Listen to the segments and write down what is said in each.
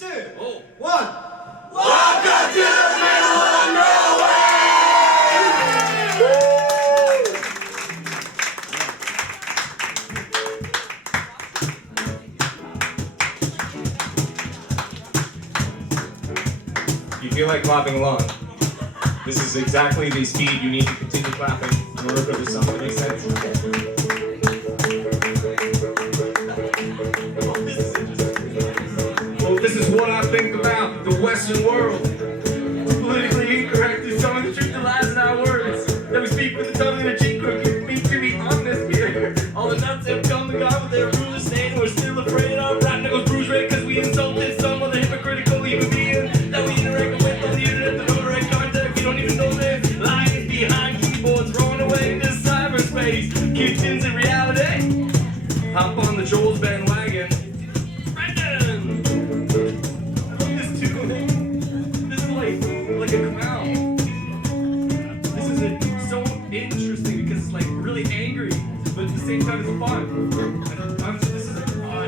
2, 1. Welcome to the middle of nowhere! If you feel like clapping along, this is exactly the speed you need to continue clapping in order for the song to make sense. Well, this is what I think about the Western world. Politically incorrect is telling the truth, the lies, and our words. That we speak with the tongue and the cheek crooked. To be honest here, all the nuts have come and gone with their rulers saying we're still afraid of right knuckles bruise rate because we insulted some of the hypocritical human beings that we interact with on the internet. The no direct contact, we don't even know they're lying behind keyboards, rolling away into cyberspace. Kitchens in reality. Hop on the Joel's bandwagon. Brendan! I love this tune. This is like a clown. This is so interesting because it's like really angry, but at the same time it's fun. This is a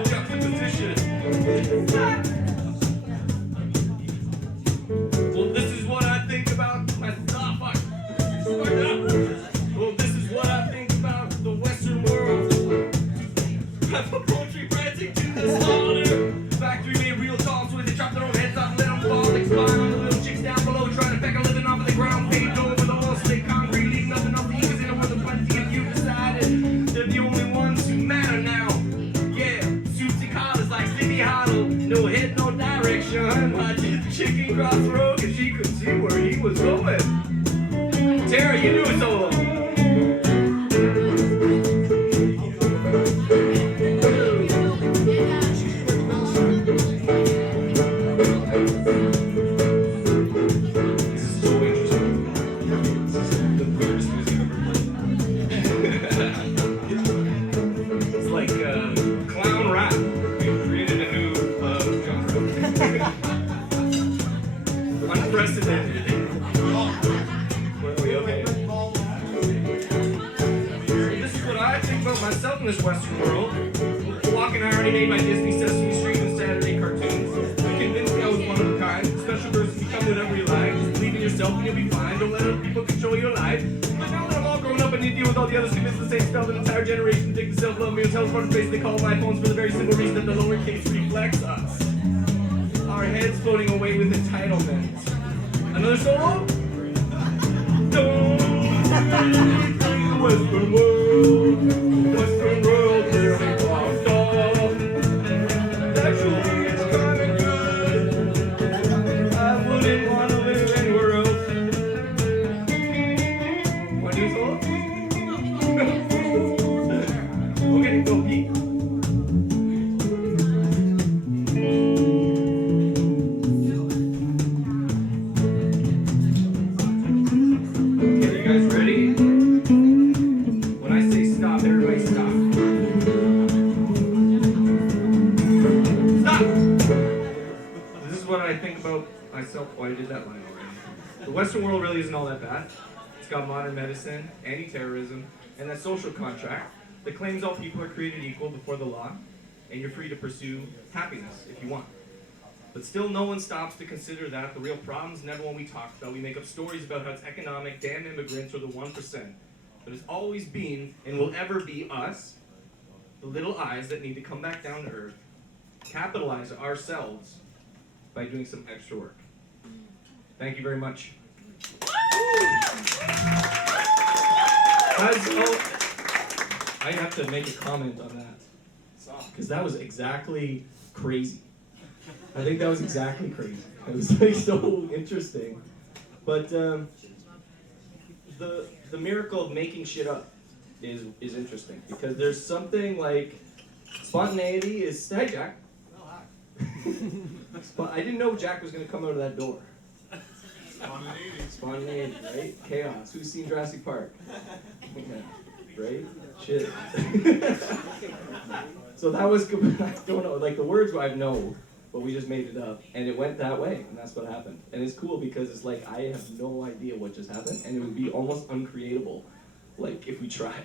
juxtaposition. Well, this is what I think about myself. Well, this is what I think about the Western world. I'm a poetry frantic to the slaughter. Factory made real talks where they chop their own heads off and let them fall. They spy on the little chicks down below, trying to peck a living off of the ground. Paved over the walls, stick concrete, leave nothing else to eat. 'Cause they know where the plenty of you decided they're the only ones who matter now. Yeah, suits and collars like Sleepy Hollow. No head, no direction. I did the chicken cross the road and she could see where he was going. Tara, you do it solo. Unprecedented. Were we okay? This is what I think about myself in this Western world. Walking irony made by Disney, Sesame Street, and Saturday cartoons. You convinced me I was one of a kind. Special person, become whatever you like. Just believe in yourself and you'll be fine. Don't let other people control your life. But now that I'm all grown up and you deal with all the others convinced the same spell, the entire generation take the self-love mirrors, hell's front face they call iPhones for the very simple reason that the lowercase reflects us. Our heads floating away with entitlement. Another solo? Don't leave the Western world. Western world really lost off. Actually, it's kinda good. I wouldn't want to live anywhere else. Want to do a solo? Okay, go Pete. I think about myself. Oh, I did that line already. The Western world really isn't all that bad. It's got modern medicine, anti-terrorism, and that social contract that claims all people are created equal before the law, and you're free to pursue happiness if you want. But still, no one stops to consider that the real problem's never one we talk about. We make up stories about how it's economic, damn immigrants, or the 1%. But it's always been, and will ever be, us, the little eyes that need to come back down to earth, capitalize ourselves, by doing some extra work. Thank you very much. Guys, I have to make a comment on that, because that was exactly crazy. I think that was exactly crazy. It was like so interesting. But the miracle of making shit up is interesting, because there's something like spontaneity is. Hey, Jack. I didn't know Jack was going to come out of that door. Spontaneity, right? Chaos. Who's seen Jurassic Park? Yeah. Right? Shit. So that was, I don't know, like the words I know, but we just made it up. And it went that way, and that's what happened. And it's cool because it's like, I have no idea what just happened, and it would be almost uncreatable, like if we tried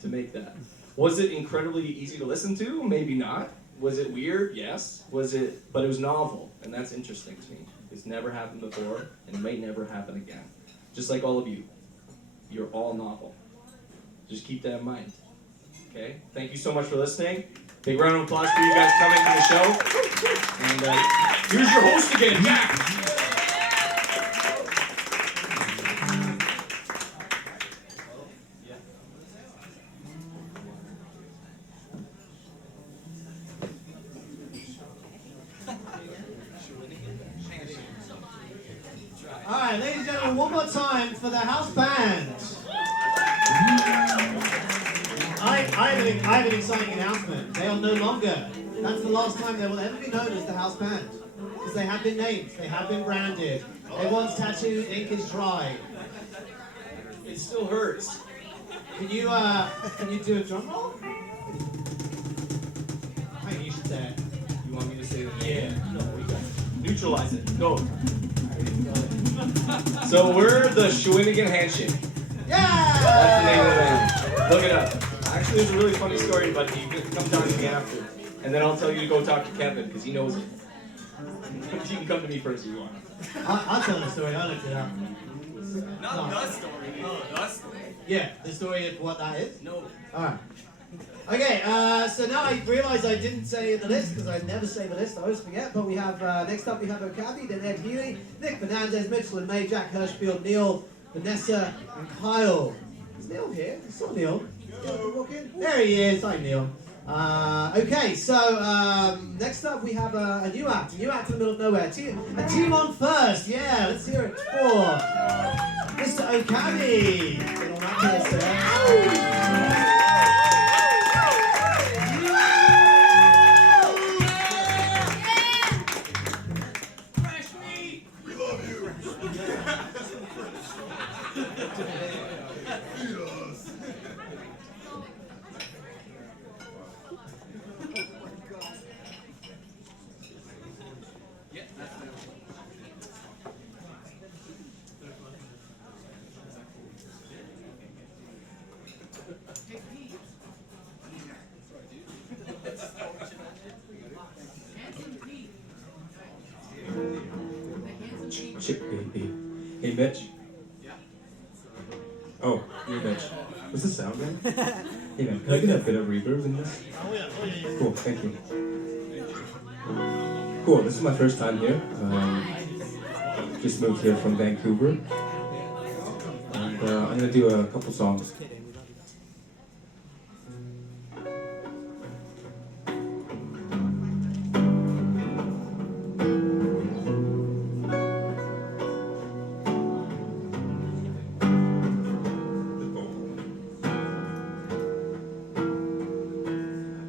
to make that. Was it incredibly easy to listen to? Maybe not. Was it weird? Yes. But it was novel, and that's interesting to me. It's never happened before, and it may never happen again. Just like all of you. You're all novel. Just keep that in mind. Okay? Thank you so much for listening. Big round of applause for you guys coming to the show. And here's your host again, Jack. All right, ladies and gentlemen, one more time for the house band. I have an exciting announcement. They are no longer. That's the last time they will ever be known as the house band. Because they have been named, they have been branded. Everyone's tattooed, ink is dry. It still hurts. Can you do a drum roll? I think you should say it. You want me to say that? Yeah. No, we got it. Neutralize it. Go. So we're the Shawinigan Handshake. Yeah! That's the name of the band. Look it up. Actually, there's a really funny story, but you can come down to me after. And then I'll tell you to go talk to Kevin, because he knows it. You can come to me first if you want. I'll tell the story, I looked it up. Not the story. No, the story. Yeah, the story of what that is? No. Alright. Okay, so now I realise I didn't say the list, because I never say the list, I always forget, but we have, next up we have Okavi, then Ed Healy, Nick Fernandez, Mitchell and May, Jack Hirschfield, Neil, Vanessa, and Kyle. Is Neil here? I saw Neil. Neil, walk in? There he is, hi Neil. Okay, so next up we have a new act in the middle of nowhere. A TMoN first, yeah, let's hear it for Mr. Okavi. Get on up here, sir. Hey, Mitch. Oh, you're Mitch. What's the sound, man? Hey, man, can I get a bit of reverb in this? Cool, thank you. Cool, this is my first time here. Just moved here from Vancouver. And I'm gonna do a couple songs.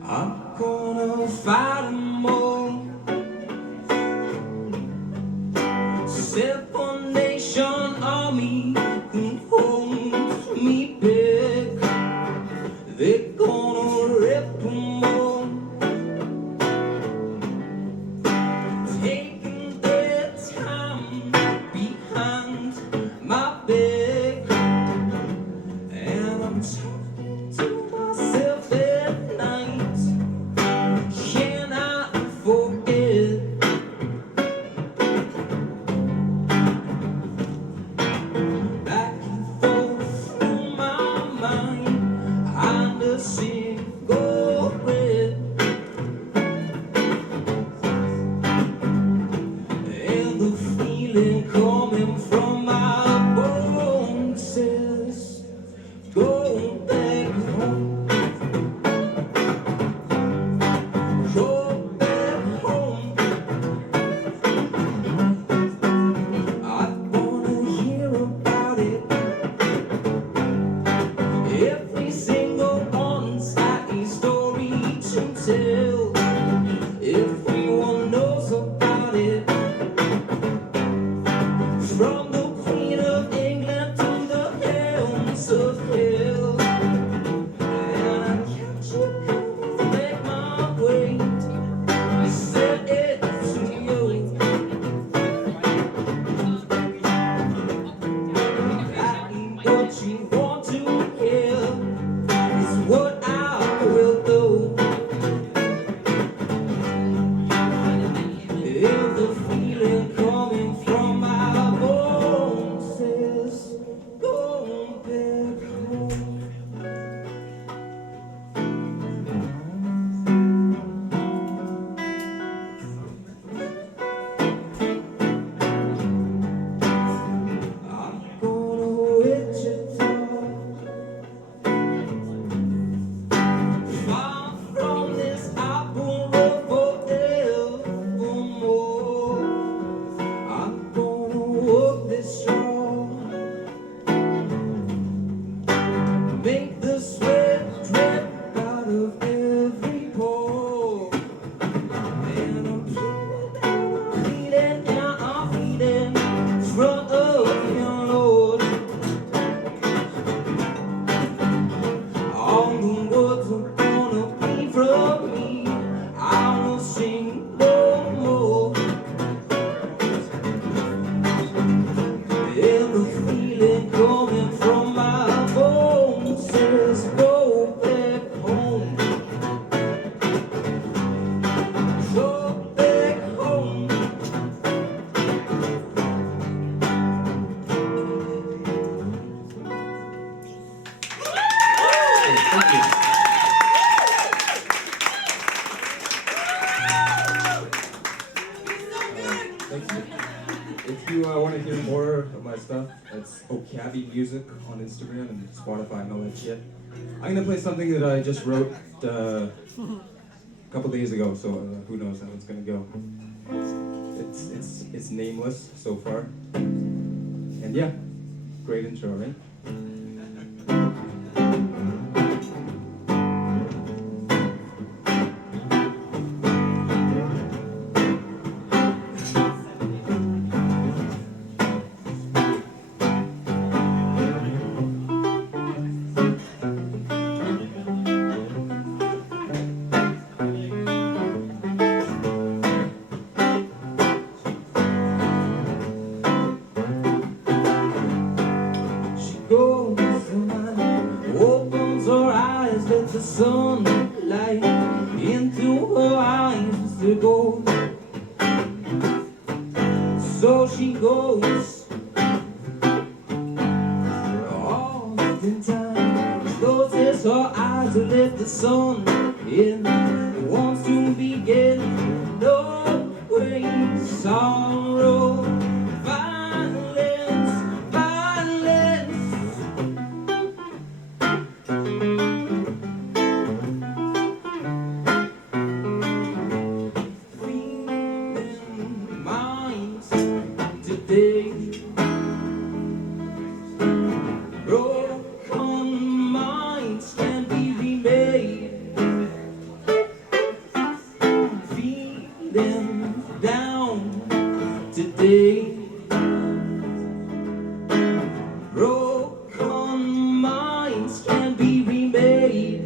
I'm gonna fight 'em all. Seven Nation Army who holds me back. They're gonna rip 'em all, taking their time behind my back. And I'm talking to myself at night. Can I forget Thank you. If you want to hear more of my stuff, it's Okabi Music on Instagram and Spotify and all that shit. I'm gonna play something that I just wrote a couple days ago, so who knows how it's gonna go. It's nameless so far, and yeah, great intro, right? Opens her eyes, let the sunlight into her eyes to go. So she goes, oftentimes closes her eyes to let the sun in. Wants to begin, no way, sorrow. Broken minds can be remade. Feeling down today. Broken minds can be remade.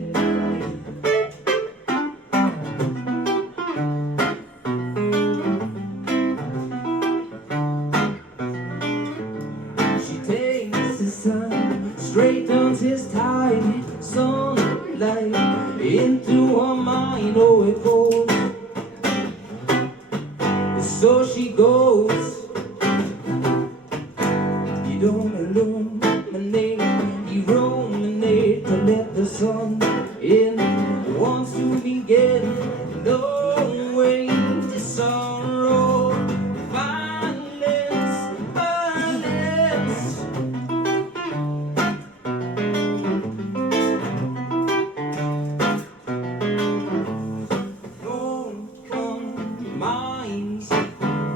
Straightens his tie, sunlight into her mind, oh it goes. So she goes. You don't illuminate, you ruminate to let the sun in. Wants to begin, no way to sorrow. Violence, violence.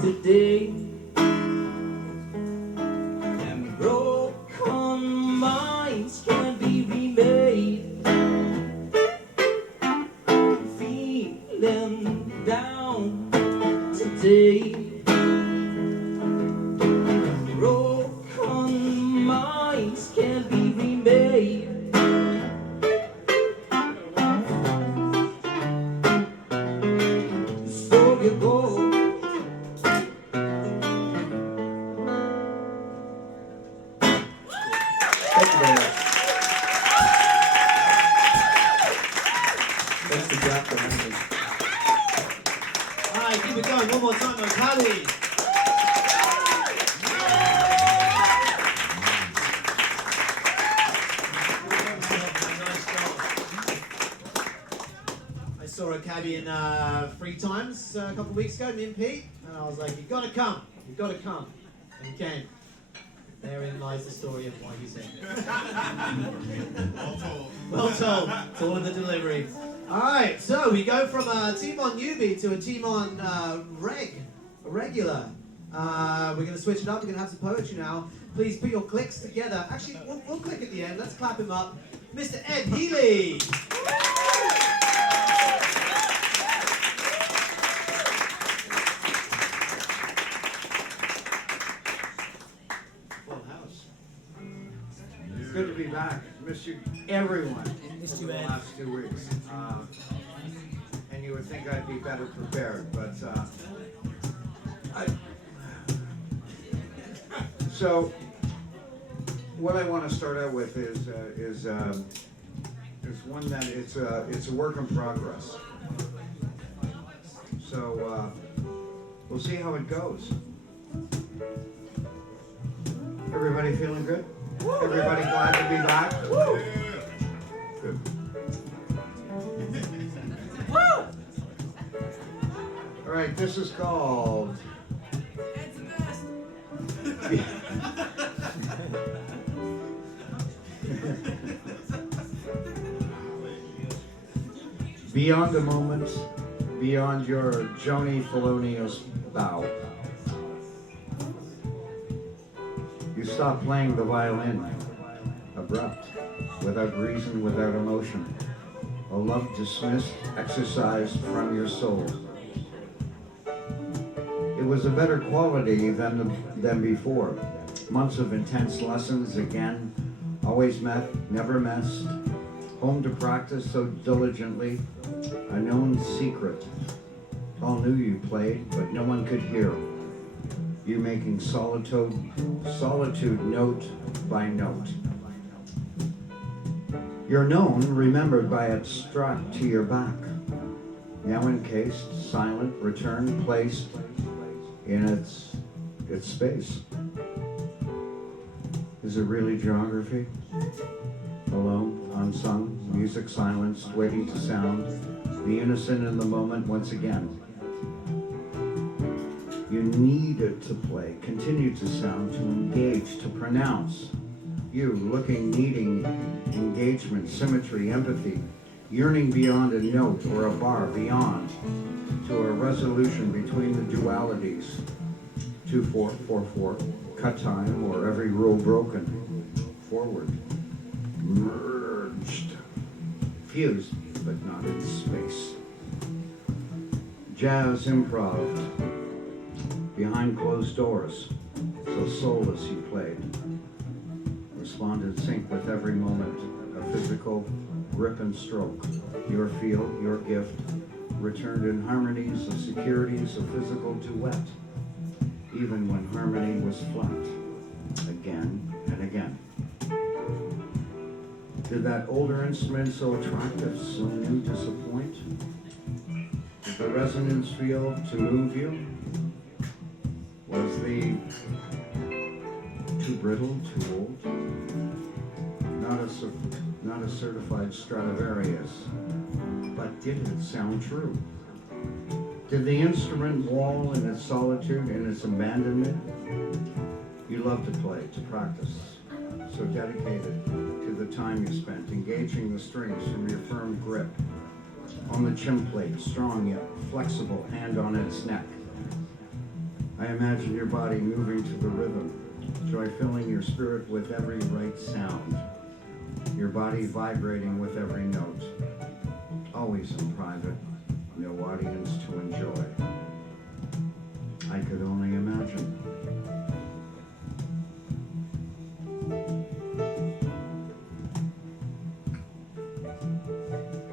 Today, and broken minds can be remade. Feeling down today. Broken minds can be remade. So you go. Thank you very much. Thanks to Jack for having me. Alright, keep it going. One more time, Okabi. I saw Okabi in Free Times a couple of weeks ago, me and Pete, and I was like, you've got to come, and he came. Therein lies the story of why he's here. Well told. Well told. It's all in the delivery. Alright, so we go from a TMoN newbie to a TMoN regular. We're going to switch it up. We're going to have some poetry now. Please put your clicks together. Actually, we'll click at the end. Let's clap him up. Mr. Ed Healy. It's good to be back. Missed you, everyone, for the last 2 weeks. And you would think I'd be better prepared, but so what I want to start out with is one that it's a work in progress. So we'll see how it goes. Everybody feeling good? Everybody glad to be back? Good. All right, this is called Beyond a moment, beyond your Joni felonious bow. You stop playing the violin, abrupt, without reason, without emotion. A love dismissed, exorcised from your soul. It was a better quality than before. Months of intense lessons again, always met, never missed. Home to practice so diligently, a known secret. All knew you played, but no one could hear. You making solitude note by note. You're known, remembered by its strut to your back. Now encased, silent, returned, placed in its space. Is it really geography? Alone, unsung, music silenced, waiting to sound, the innocent in the moment once again. You needed to play, continue to sound, to engage, to pronounce. You, looking, needing engagement, symmetry, empathy, yearning beyond a note or a bar, beyond, to a resolution between the dualities. 2-4, 4-4, cut time, or every rule broken. Forward. Merged. Fused, but not in space. Jazz improv. Behind closed doors, so soulless you played. Responded sync with every moment, a physical grip and stroke. Your feel, your gift, returned in harmonies of securities of physical duet, even when harmony was flat, again and again. Did that older instrument so attractive, so new disappoint? Did the resonance feel to move you? Was the too brittle, too old? Not a certified Stradivarius, but did it sound true? Did the instrument wail in its solitude, in its abandonment? You love to play, to practice, so dedicated to the time you spent engaging the strings from your firm grip on the chin plate, strong yet flexible, hand on its neck. I imagine your body moving to the rhythm, joy filling your spirit with every right sound, your body vibrating with every note, always in private, no audience to enjoy. I could only imagine.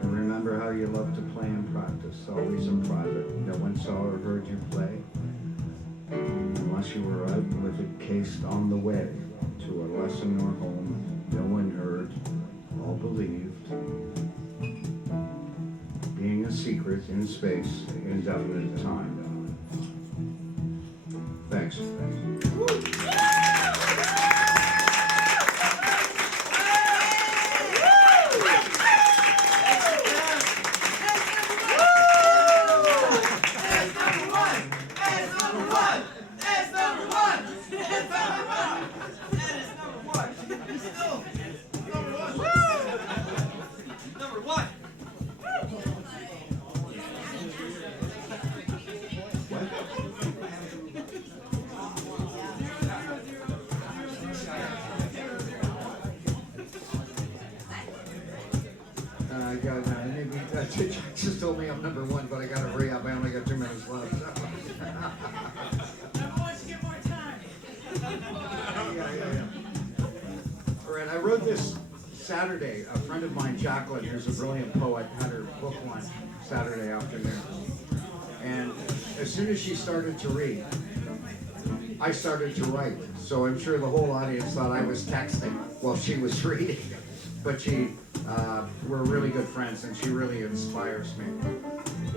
And remember how you loved to play and practice, always in private. No one saw or heard you play, unless you were out with it cased on the way to a lesson or home. No one heard, all believed. Being a secret in space, indefinite time. Thanks. Just told me I'm number one, but I got to hurry up. I only got 2 minutes left. Get more time. Yeah. All right, I wrote this Saturday. A friend of mine, Jacqueline, who's a brilliant poet, had her book launch Saturday afternoon. And as soon as she started to read, I started to write. So I'm sure the whole audience thought I was texting while she was reading. But we're really good friends, and she really inspires me.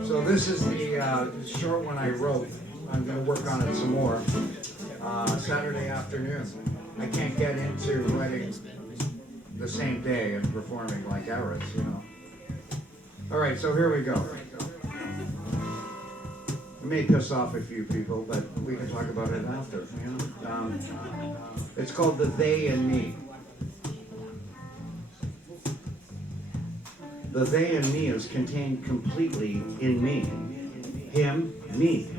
So this is the short one I wrote. I'm going to work on it some more. Saturday afternoon. I can't get into writing the same day and performing like Eris, you know. All right, so here we go. It may piss off a few people, but we can talk about it after. You know? It's called the They and Me. The they and me is contained completely in me. Him, me.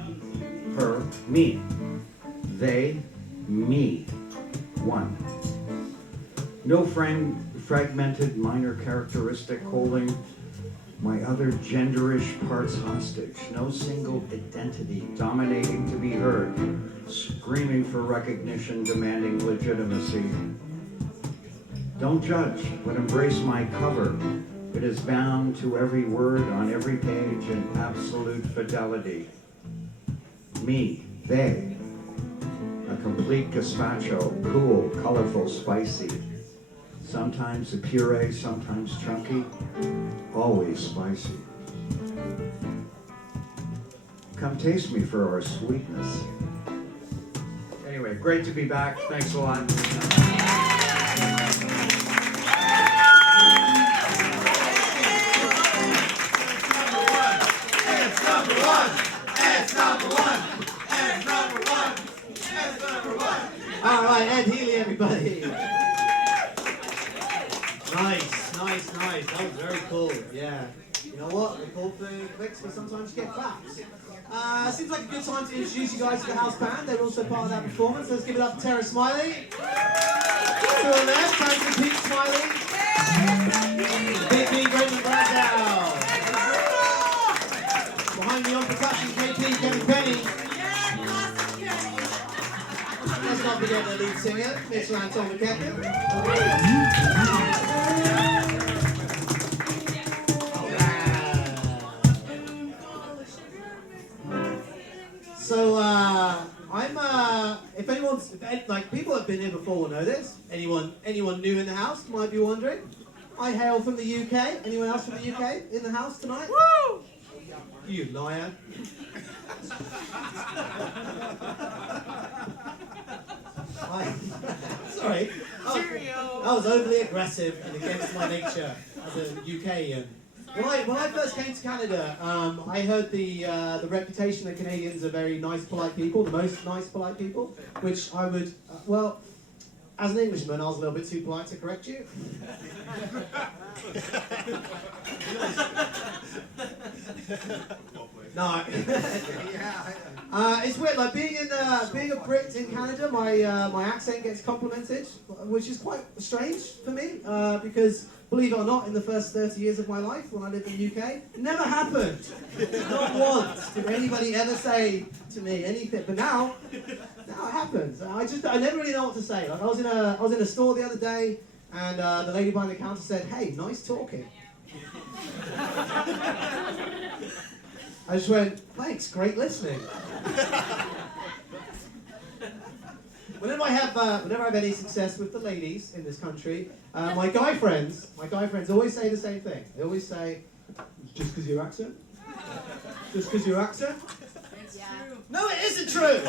Her, me. They, me. One. No fragmented minor characteristic holding my other genderish parts hostage. No single identity dominating to be heard, screaming for recognition, demanding legitimacy. Don't judge, but embrace my cover. It is bound to every word on every page in absolute fidelity. Me, they. A complete gazpacho, cool, colorful, spicy. Sometimes a puree, sometimes chunky, always spicy. Come taste me for our sweetness. Anyway, great to be back. Thanks a lot. All right, Ed Healy, everybody. Nice. That was very cool. Yeah. You know what? We call for clicks, but sometimes you get claps. Seems like a good time to introduce you guys to the house band. They're also part of that performance. Let's give it up to Tara Smiley. To the left, thanks to Pete Smiley. Big B, Raymond Braddow. Behind me on percussion, KP, Kevin Penny. Let's not forget the lead singer, Mitchell Anton McKeppin. So, like people have been here before will know this. Anyone new in the house might be wondering. I hail from the UK. Anyone else from the UK in the house tonight? Woo! You liar. Sorry. I was overly aggressive and against my nature as a UKian. When I first came to Canada, I heard the reputation that Canadians are very nice, polite people, the most nice, polite people, which I would, well, as an Englishman, I was a little bit too polite to correct you. No. It's weird, like being a Brit in Canada, my accent gets complimented, which is quite strange for me, because believe it or not, in the first 30 years of my life when I lived in the UK, it never happened. Not once did anybody ever say to me anything. But now it happens. I never really know what to say. Like I was in a store the other day, and the lady behind the counter said, "Hey, nice talking." I just went, "Thanks, great listening." Whenever I have any success with the ladies in this country, my guy friends always say the same thing. They always say, "Just because your accent? Just because your accent?" It's true. No, it isn't true.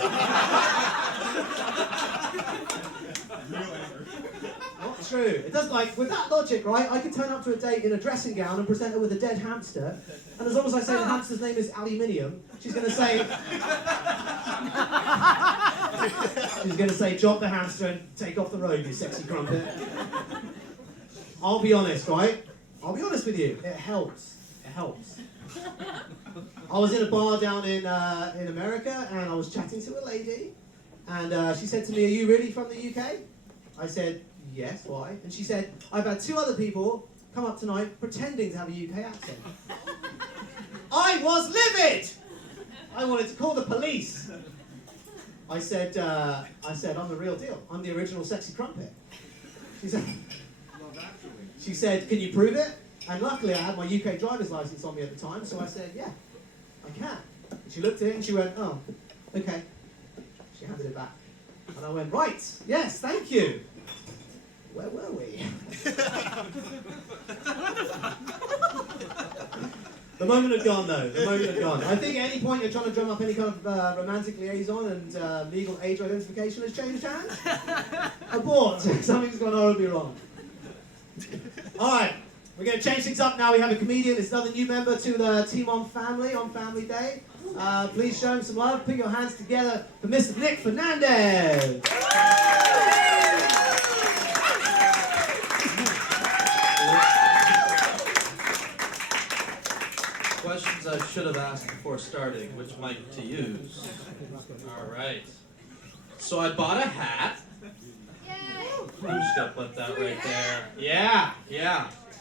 Not true. It does, like with that logic, right? I could turn up to a date in a dressing gown and present her with a dead hamster, and as long as I say the hamster's name is aluminium, she's going to say. She's going to say, "Drop the hamster and take off the road, you sexy crumpet." I'll be honest, right? I'll be honest with you. It helps. It helps. I was in a bar down in America, and I was chatting to a lady, and she said to me, "Are you really from the UK?" I said, "Yes, why?" And she said, "I've had 2 other people come up tonight pretending to have a UK accent." I was livid! I wanted to call the police. I said, "I'm the real deal. I'm the original sexy crumpet." She said, "Can you prove it?" And luckily I had my UK driver's license on me at the time, so I said, "Yeah, I can." And she looked at it and she went, "Oh, okay." She handed it back. And I went, "Right, yes, thank you." Where were we? The moment had gone, though. The moment had gone. I think at any point you're trying to drum up any kind of romantic liaison and legal age identification has changed hands. Abort. Something's gone horribly wrong. All right, we're going to change things up now. We have a comedian. It's another new member to the TMoN family on Family Day. Please show him some love. Put your hands together for Mr. Nick Fernandez. Questions I should have asked before starting, which mic to use. Alright. So I bought a hat. I'm just gonna put that right there. Yeah.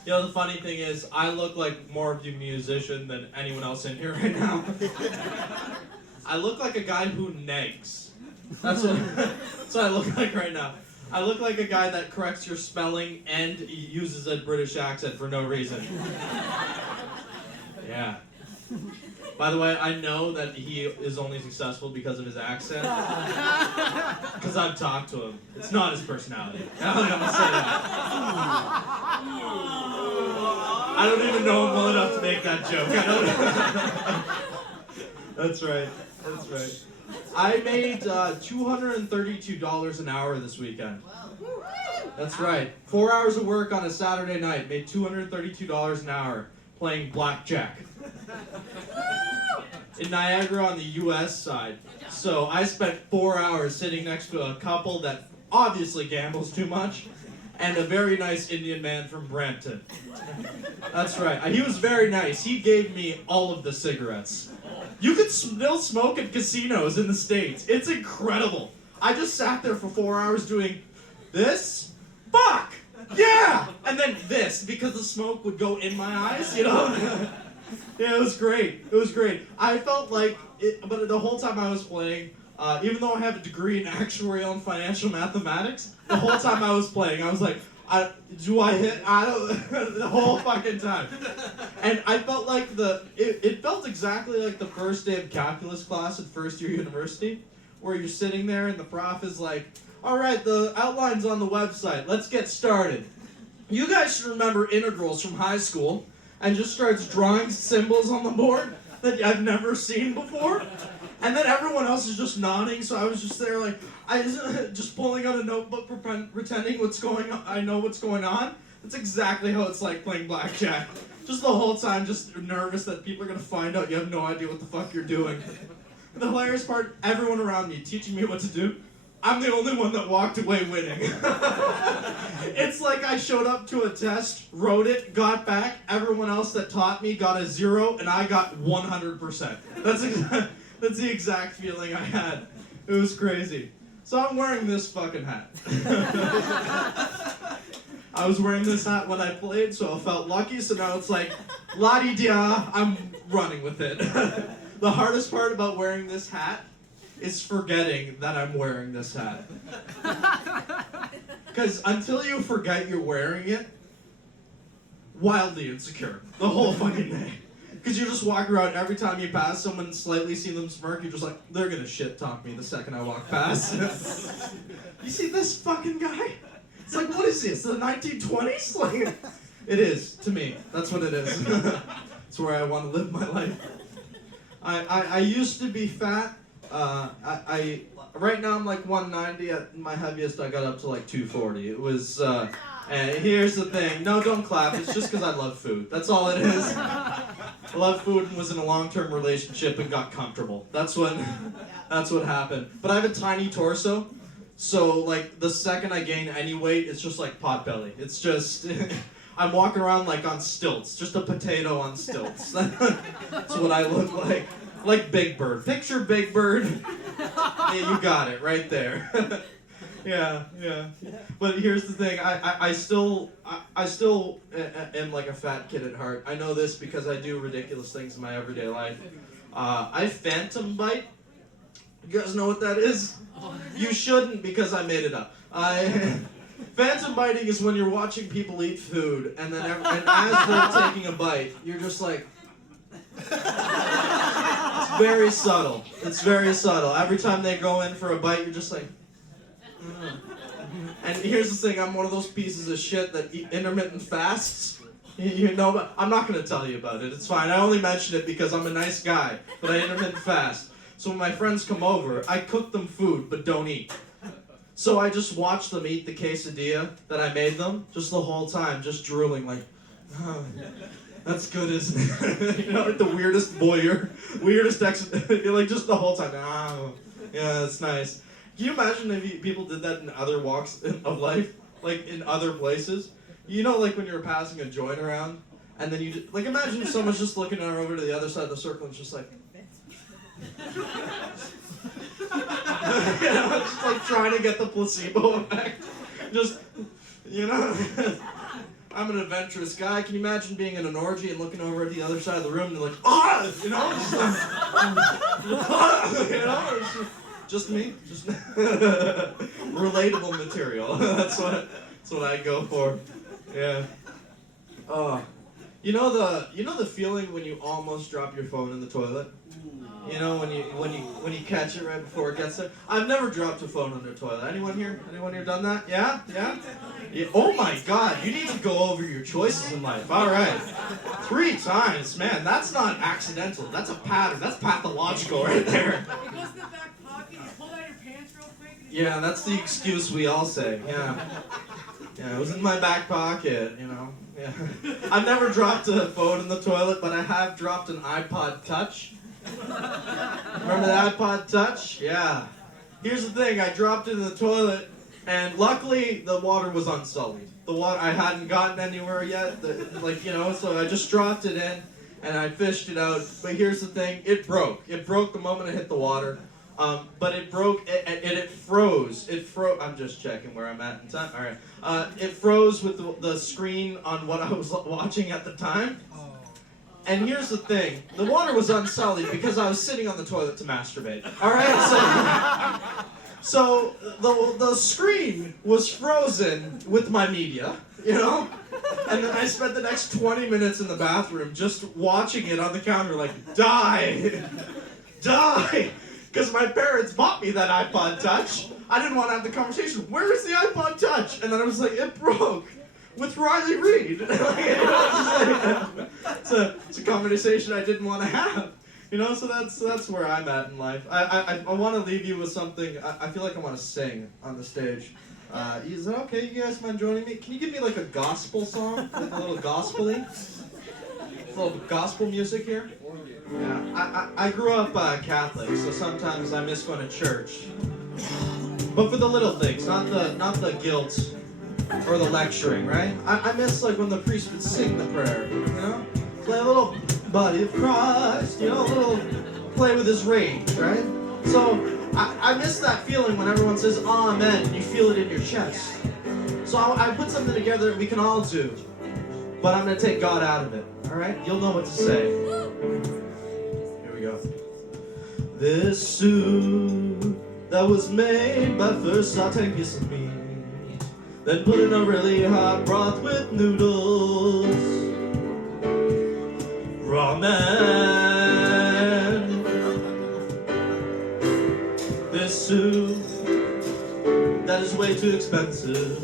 You know, the funny thing is, I look like more of a musician than anyone else in here right now. I look like a guy who negs. That's what I look like right now. I look like a guy that corrects your spelling and uses a British accent for no reason. Yeah. By the way, I know that he is only successful because of his accent. Because I've talked to him. It's not his personality. I'm gonna say that. I don't even know him well enough to make that joke. That's right. I made $232 an hour this weekend. That's right. 4 hours of work on a Saturday night. Made $232 an hour playing blackjack. In Niagara on the US side. So I spent 4 hours sitting next to a couple that obviously gambles too much and a very nice Indian man from Brampton. That's right. He was very nice. He gave me all of the cigarettes. You can still smoke at casinos in the States. It's incredible. I just sat there for 4 hours doing this. Fuck! Yeah! And then this, because the smoke would go in my eyes, you know? Yeah, it was great. I felt like, but the whole time I was playing, even though I have a degree in actuarial and financial mathematics, the whole time I was playing, I was like, do I hit? I don't, the whole fucking time. And I felt like it felt exactly like the first day of calculus class at first year university, where you're sitting there and the prof is like, all right, the outline's on the website, let's get started. You guys should remember integrals from high school, and just starts drawing symbols on the board that I've never seen before. And then everyone else is just nodding, so I was just there like, just pulling out a notebook, pretending I know what's going on. That's exactly how it's like playing blackjack. Just the whole time, just nervous that people are gonna find out you have no idea what the fuck you're doing. And the hilarious part, everyone around me teaching me what to do, I'm the only one that walked away winning. It's like I showed up to a test, wrote it, got back, everyone else that taught me got a 0, and I got 100%. That's the exact feeling I had. It was crazy. So I'm wearing this fucking hat. I was wearing this hat when I played, so I felt lucky, so now it's like, la-di-da, I'm running with it. The hardest part about wearing this hat is forgetting that I'm wearing this hat. Because until you forget you're wearing it, wildly insecure the whole fucking day. Because you just walk around every time you pass someone and slightly see them smirk, you're just like, they're gonna shit talk me the second I walk past. You see this fucking guy? It's like, what is this, the 1920s? Like, it is, to me. That's what it is. It's where I want to live my life. I used to be fat. Right now I'm like 190. At my heaviest I got up to like 240. It was, and here's the thing. No, don't clap. It's just because I love food. That's all it is. I love food and was in a long-term relationship and got comfortable. That's what happened. But I have a tiny torso, so like the second I gain any weight, it's just like pot belly. It's just, I'm walking around like on stilts, just a potato on stilts. That's what I look like. Like Big Bird. Picture Big Bird. Yeah, you got it right there. Yeah. But here's the thing. I still am like a fat kid at heart. I know this because I do ridiculous things in my everyday life. I phantom bite. You guys know what that is? You shouldn't, because I made it up. Phantom biting is when you're watching people eat food, and then and as they're taking a bite, you're just like. It's very subtle. Every time they go in for a bite, you're just like. And here's the thing, I'm one of those pieces of shit that eat intermittent fasts. You know, but I'm not going to tell you about it. It's fine. I only mention it because I'm a nice guy, but I intermittent fast. So when my friends come over, I cook them food, but don't eat. So I just watch them eat the quesadilla that I made them, just the whole time, just drooling like, That's good, isn't it? You know, like the weirdest voyeur, weirdest you're like just the whole time. Yeah, that's nice. Can you imagine if people did that in other walks of life, like in other places? You know, like when you're passing a joint around, and then you just, like imagine if someone's just looking over to the other side of the circle and just like, you know, just like trying to get the placebo effect. Just, you know. I'm an adventurous guy. Can you imagine being in an orgy and looking over at the other side of the room and like, ah, you know, just like, you know, just me, just relatable material. That's what I go for. Yeah. You know the feeling when you almost drop your phone in the toilet. You know when you catch it right before it gets there. I've never dropped a phone in the toilet. Anyone here done that? Yeah. Oh my God! You need to go over your choices in life. All right, 3 times, man. That's not accidental. That's a pattern. That's pathological right there. It goes in the back pocket. You pull out your pants real quick. Yeah, that's the excuse we all say. Yeah, it was in my back pocket. You know. Yeah. I've never dropped a phone in the toilet, but I have dropped an iPod Touch. Remember the iPod Touch? Yeah. Here's the thing, I dropped it in the toilet, and luckily the water was unsullied. The water, I hadn't gotten anywhere yet, so I just dropped it in, and I fished it out. But here's the thing, it broke. It broke the moment I hit the water. But it broke, and it froze. I'm just checking where I'm at in time. All right. It froze with the screen on what I was watching at the time. And here's the thing, the water was unsullied because I was sitting on the toilet to masturbate. All right, so the screen was frozen with my media, you know? And then I spent the next 20 minutes in the bathroom just watching it on the counter like, die! Because my parents bought me that iPod Touch. I didn't want to have the conversation, where is the iPod Touch? And then I was like, it broke. With Riley Reid. It's a conversation I didn't want to have. You know, so that's where I'm at in life. I want to leave you with something. I feel like I want to sing on the stage. Is that okay? You guys mind joining me? Can you give me like a gospel song? Like a little gospel-y? A little gospel music here? Yeah. I grew up Catholic, so sometimes I miss going to church. But for the little things, not the guilt or the lecturing, right? I miss like when the priest would sing the prayer, you know? Play a little body of Christ, you know, a little play with his rage, right? So I miss that feeling when everyone says amen and you feel it in your chest. So I put something together that we can all do, but I'm gonna take God out of it, all right? You'll know what to say. Here we go. This suit that was made by first sauteing piece of meat, then put in a really hot broth with noodles, ramen. This soup that is way too expensive,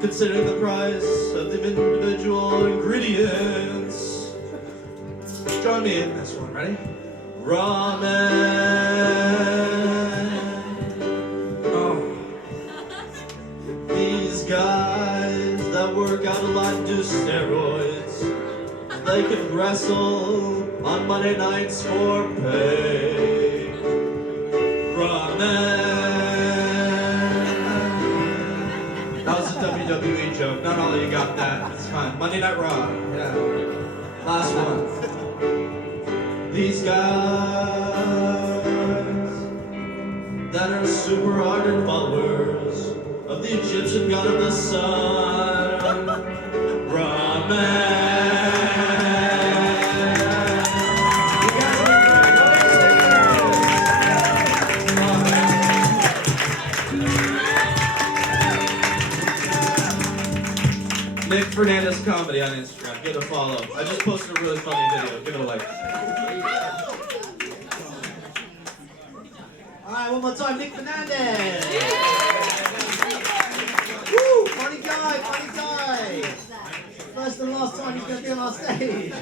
considering the price of the individual ingredients. Join me in this one, ready? Ramen. Guys that work out a lot and do steroids, they can wrestle on Monday nights for pay. Ramen. That was a WWE joke. Not all of you got that. It's fine. Monday Night Raw. Yeah. Last one. These guys that are super ardent followers of the Egyptian god of the sun, Ramen. Nick Fernandez Comedy on Instagram. Give it a follow. I just posted a really funny video. Give it a like. All right, one more time, Nick Fernandez. Woo! Funny guy. First and last time he's going to be on our stage.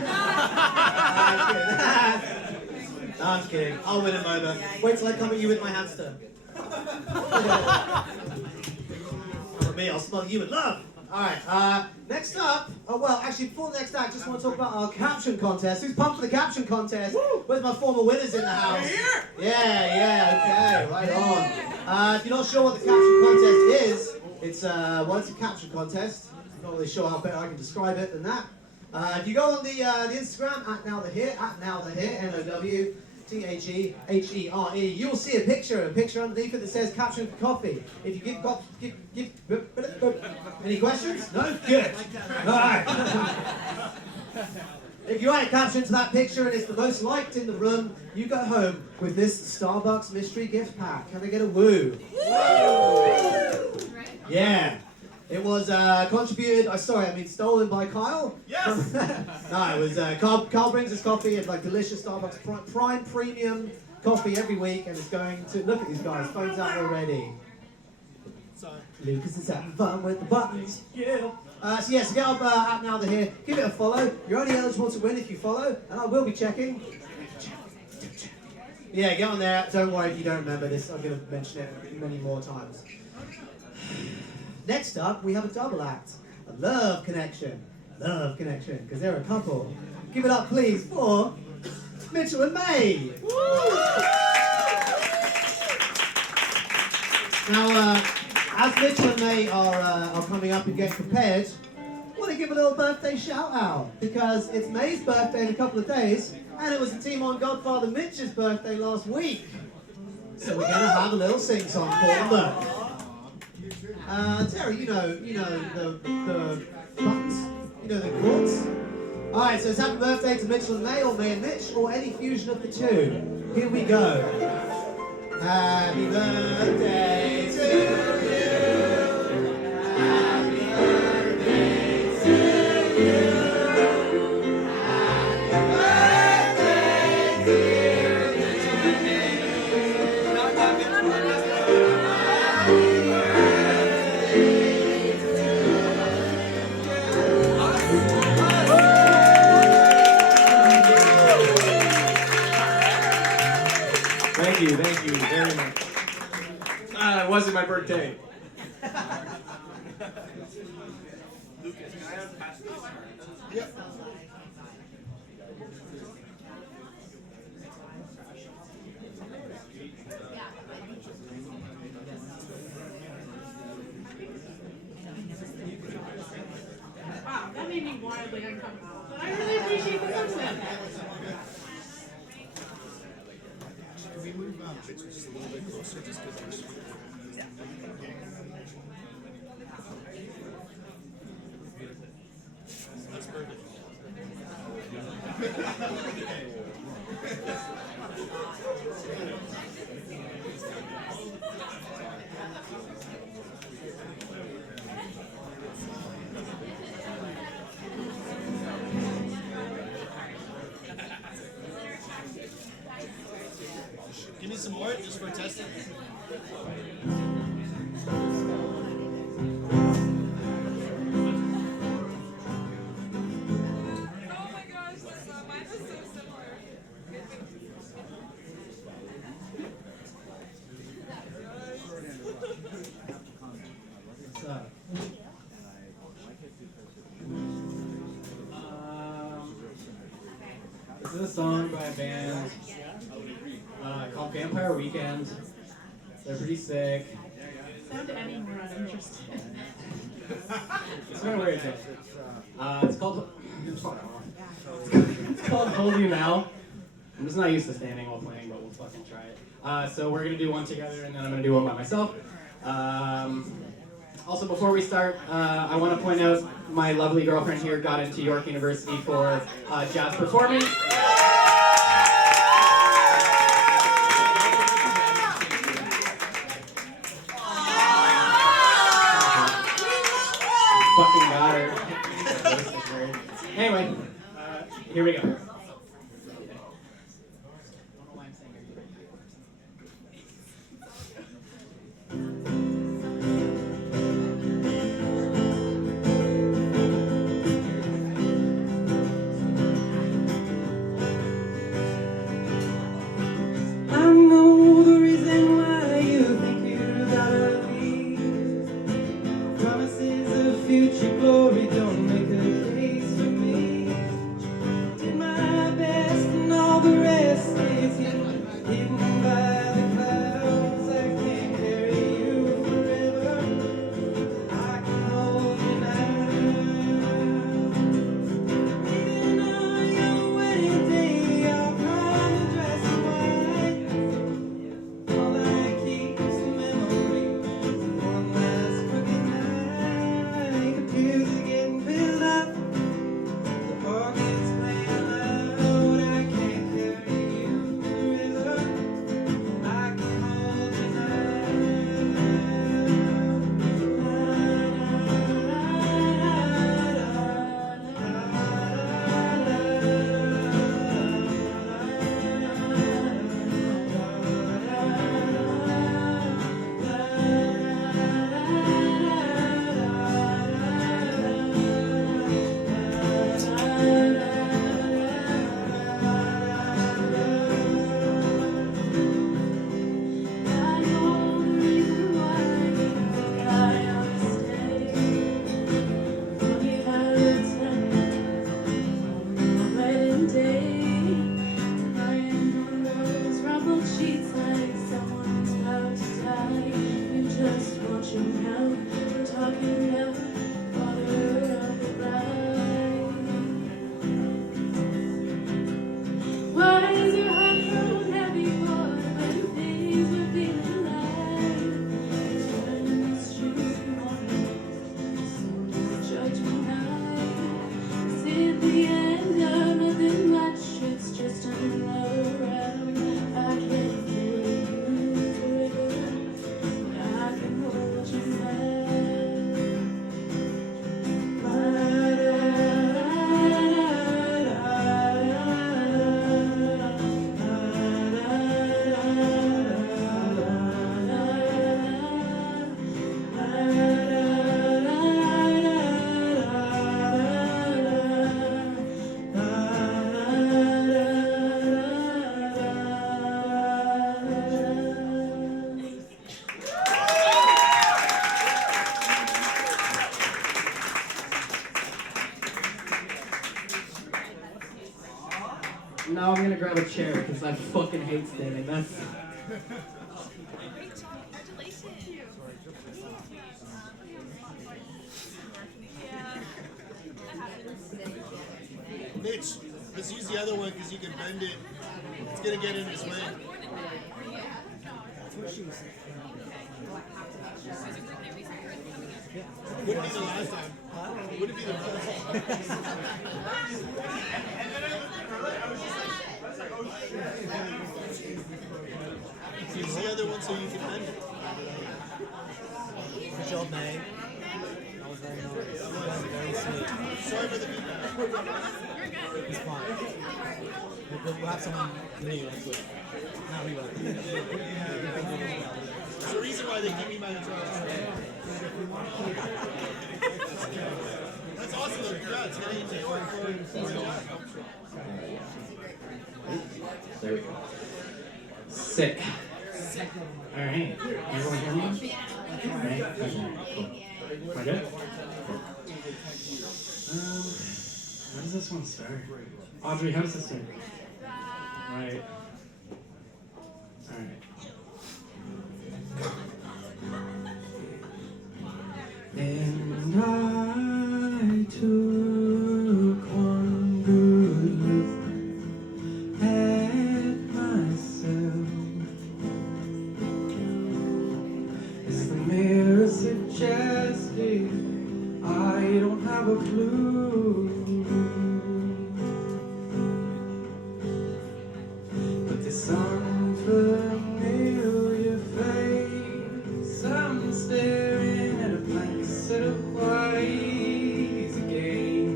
No, I'm just kidding. I'll win him over. Wait till I come at you with my hamster. Not me, I'll smell you with love. All right. Next up, well, actually, before the next act, just want to talk about our caption contest. Who's pumped for the caption contest? Woo! Where's my former winners in the house? Yeah, okay, right on. If you're not sure what the caption contest is, it's a caption contest. I'm not really sure how better I can describe it than that. If you go on the Instagram, @NowTheHere, NowTheHere, you will see a picture underneath it that says caption for coffee. If you give any questions? No? Good. Alright. If you write a caption to that picture and it's the most liked in the room, you go home with this Starbucks mystery gift pack. Can I get a woo? Yeah. It was stolen by Kyle. Yes! No, it was, Kyle brings us coffee. It's like delicious Starbucks Prime Premium coffee every week, and it's going to, look at these guys, phones out already. Lucas is having fun with the buttons. Yeah. So get up @NowTheHere, give it a follow. You're only eligible to win if you follow, and I will be checking. Yeah, get on there. Don't worry if you don't remember this. I'm going to mention it many more times. Next up, we have a double act, a love connection, because they're a couple. Give it up, please, for Mitchell and May. Now, as Mitchell and May are coming up and getting prepared, I want to give a little birthday shout out, because it's May's birthday in a couple of days, and it was the TMoN Godfather Mitch's birthday last week. So we're going to have a little sing-song for them. Look. Terry, you know the buttons, you know the chords. All right, so it's happy birthday to Mitchell and May, or May and Mitch, or any fusion of the two. Here we go. Happy birthday to you. Happy birthday to you. Happy birthday, dear Mitchell and May. Thank you very much. It wasn't my birthday. Lucas, can I have pass this? Yep. Wow, that made me wildly uncomfortable. But I really appreciate the compliment. Can we move just a little bit closer, just because we're sweet? That's perfect. Give me some more, just for testing. Oh my gosh, mine is so similar. What's up? This is a song by a band called Vampire Weekend. They're pretty sick. Sound any more uninterested. It's not where it's at. It's called Hold You Now. I'm just not used to standing while playing, but we'll fucking try it. So we're gonna do one together, and then I'm gonna do one by myself. Also, before we start, I want to point out my lovely girlfriend here got into York University for jazz performance. Fucking got her. Anyway, here we go. I know the reason why you think you gotta leave. Promises of future stretching out, talking out, water on the ride. Why is your heart so heavy, boy, when things were feeling light? Turn the streets you want, so judge me not. 'Cause in the end, I'm nothing much, it's just another round. I can't hold you forever, but I can hold you back. Now I'm gonna grab a chair because I fucking hate standing. That's. Great job. Congratulations. Yeah. That happens. Mitch, let's use the other one because you can bend it. It's gonna get in his way. Wouldn't be the last time. Wouldn't be the first. Use the other one so you can bend it. Good job, mate. That was very nice. That was very sweet. Sorry for the feedback. It's fine. We'll have someone new next week. No, we won't. There's a reason why they give me my guitar. That's awesome though. Congrats. Getting into There we go. Sick. Alright. Everyone hear me? Alright. Okay. Cool. Am I good? Cool. How does this one start? Audrey, how does this start? Right. Alright. And I took one good look at myself. As the mirror suggested, I don't have a clue. But this unfamiliar face, I'm staring at a blank set of whites again.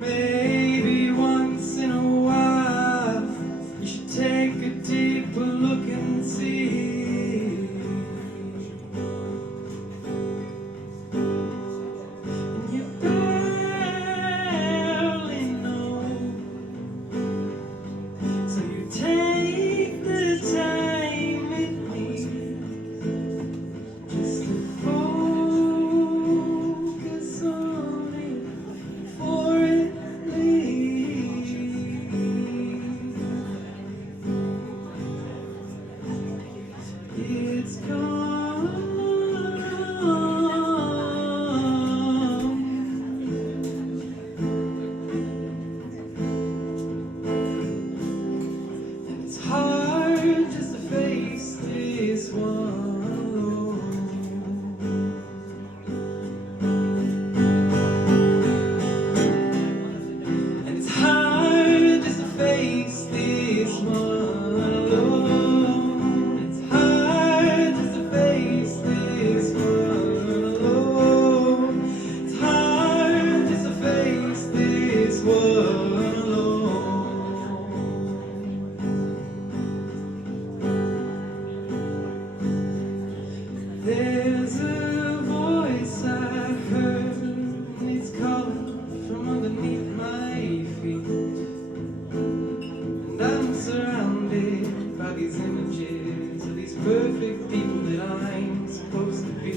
Maybe once in a while, you should take a deeper look and see. And you barely know, so you take the time it needs just to focus on it before it leaves. It's gone, and it's hard just to face this one alone. And it's hard just to face this one alone. It's hard just to face this one alone. It's hard just to face this one alone. There's a voice I heard, and it's calling from underneath my feet. And I'm surrounded by these images of these perfect people that I'm supposed to be.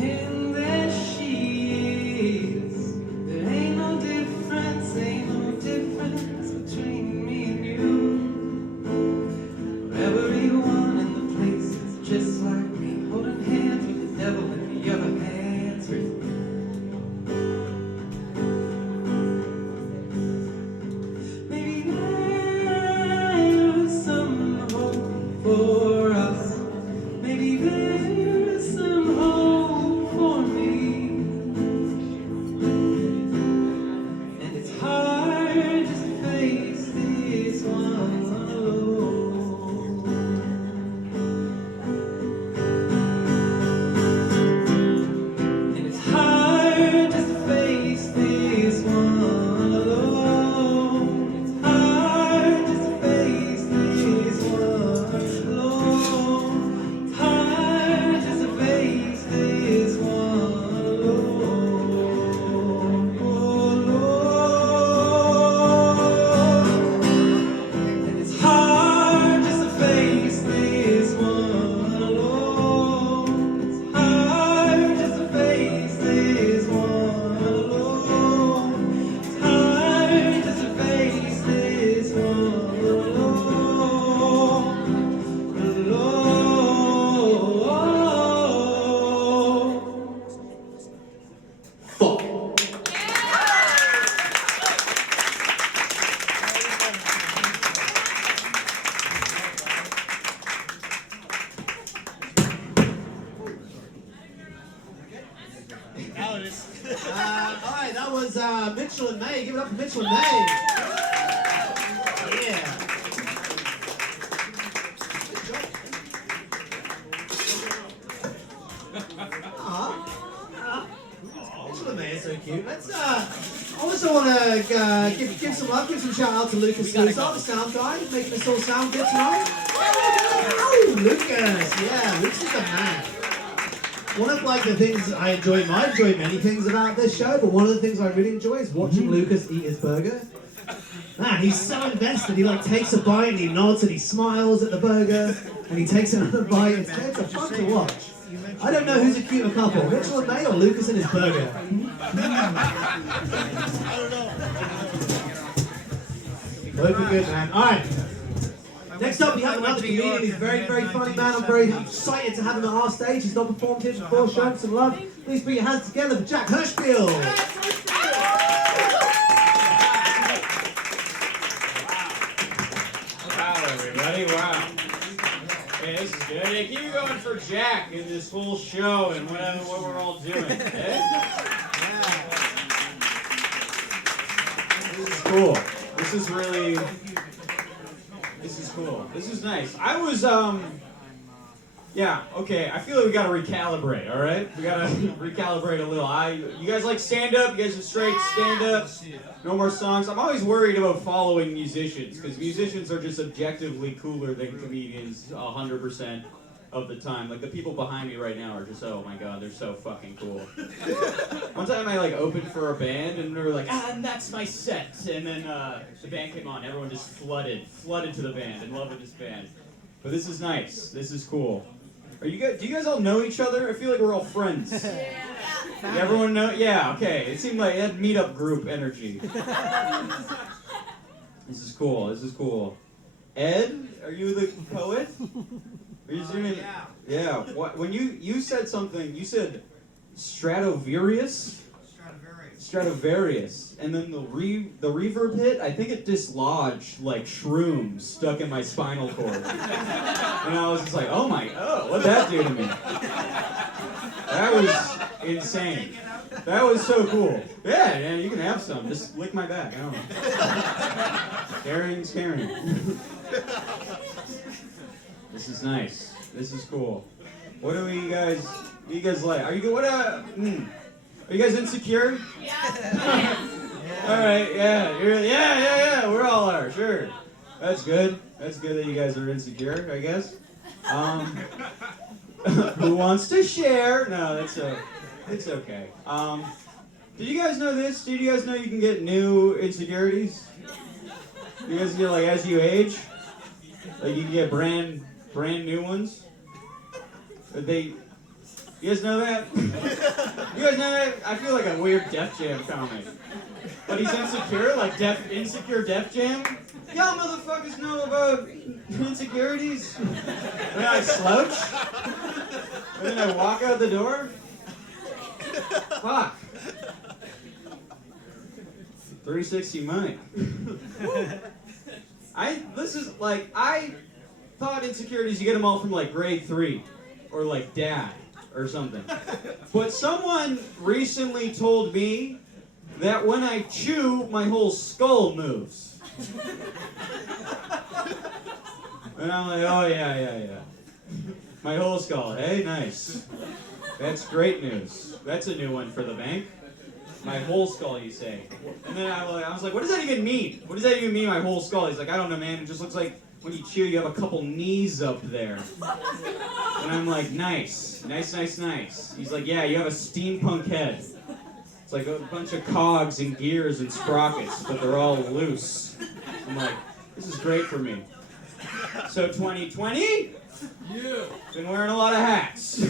And there she is. There ain't no difference between me and you. Mitchell and May. Give it up for Mitchell and May. Yeah. Mitchell and May are so cute. Let's, I also want to give some love, give some shout out to Lucas Lewis, the sound guy, making us all sound good tonight. Oh, Lucas. Yeah, Lucas is the man. One of like the things I enjoy many things about this show, but one of the things I really enjoy is watching Lucas eat his burger. Man, he's so invested. He like takes a bite and he nods and he smiles at the burger and he takes another bite. It's a fun to watch. I don't know who's a cuter couple, Mitchell and May or Lucas and his burger. I don't know. Both are good, man. All right. Next up, we have another comedian. He's a very, very funny man. I'm very excited to have him at our stage. He's not performed here before. Show him some love. Please put your hands together for Jack Hirschfield. Wow, everybody. Wow. Okay, this is good. Hey, keep it going for Jack in this whole show and what we're all doing. Okay? This is cool. This is really... This is cool. This is nice. I was, yeah, okay. I feel like we gotta recalibrate, all right? We gotta recalibrate a little. You guys like stand-up? You guys are straight stand-up? No more songs? I'm always worried about following musicians, because musicians are just objectively cooler than comedians 100% of the time. Like, the people behind me right now are just, oh my god, they're so fucking cool. One time I, like, opened for a band, and they were like, and that's my set. And then the band came on. Everyone just flooded to the band and loved this band. But this is nice. This is cool. Do you guys all know each other? I feel like we're all friends. Yeah, everyone know? Yeah, okay. It seemed like it had meetup group energy. This is cool. This is cool. Ed, are you the poet? Yeah. What? When you said something, you said Stradivarius? Stradivarius. And then the reverb hit, I think it dislodged like shrooms stuck in my spinal cord. And I was just like, oh, what'd that do to me? That was insane. That was so cool. Yeah, you can have some. Just lick my back. I don't know. Caring's caring. This is nice. This is cool. What do you guys like? Are you good? Are you guys insecure? Yeah. All right. Yeah. Yeah. We all are. Sure. That's good. That's good that you guys are insecure, I guess. Who wants to share? No, it's okay. Did you guys know this? Did you guys know you can get new insecurities? You guys get, like, as you age, like, you can get brand new ones. You guys know that? You guys know that? I feel like a weird Def Jam comic. But he's insecure, like insecure Def Jam. Y'all motherfuckers know about insecurities? When I slouch? And then I walk out the door? Fuck. 360 Mike. I thought insecurities, you get them all from like grade 3 or like dad or something. But someone recently told me that when I chew, my whole skull moves. And I'm like, oh yeah. My whole skull, hey, nice. That's great news. That's a new one for the bank. My whole skull, you say. And then I was like, what does that even mean? What does that even mean, my whole skull? He's like, I don't know, man. It just looks like when you chew, you have a couple knees up there. And I'm like, nice. He's like, yeah, you have a steampunk head. It's like a bunch of cogs and gears and sprockets, but they're all loose. I'm like, this is great for me. So 2020, been wearing a lot of hats.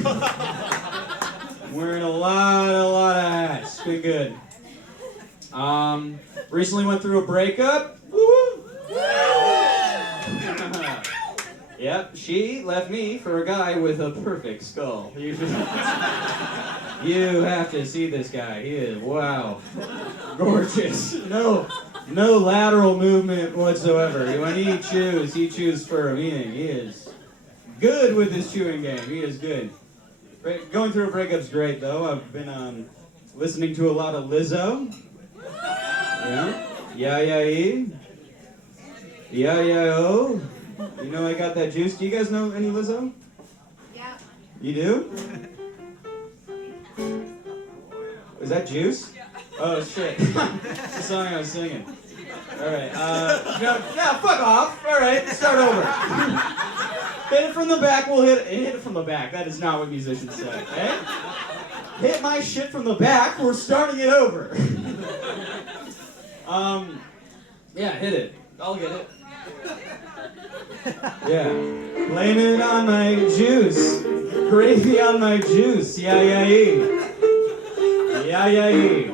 Wearing a lot of hats. Been good. Recently went through a breakup. Woo! Yep, she left me for a guy with a perfect skull. You have to see this guy. He is, wow, gorgeous. No lateral movement whatsoever. When he chews firm. He is good with his chewing game. He is good. Going through a breakup's great, though. I've been listening to a lot of Lizzo. Yeah? Yeah-yeah-ee? Yeah-yeah-oh? You know I got that juice. Do you guys know any Lizzo? Yeah. You do? Is that Juice? Oh shit. It's the song I was singing. Alright, no, fuck off. Alright, start over. Hit it from the back, we'll hit it from the back. That is not what musicians say, eh? Hit my shit from the back, we're starting it over. Yeah, hit it. I'll get it. Yeah. Blame it on my juice. Gravy on my juice. Yeah-yeah-ee. Yeah-yeah-ee.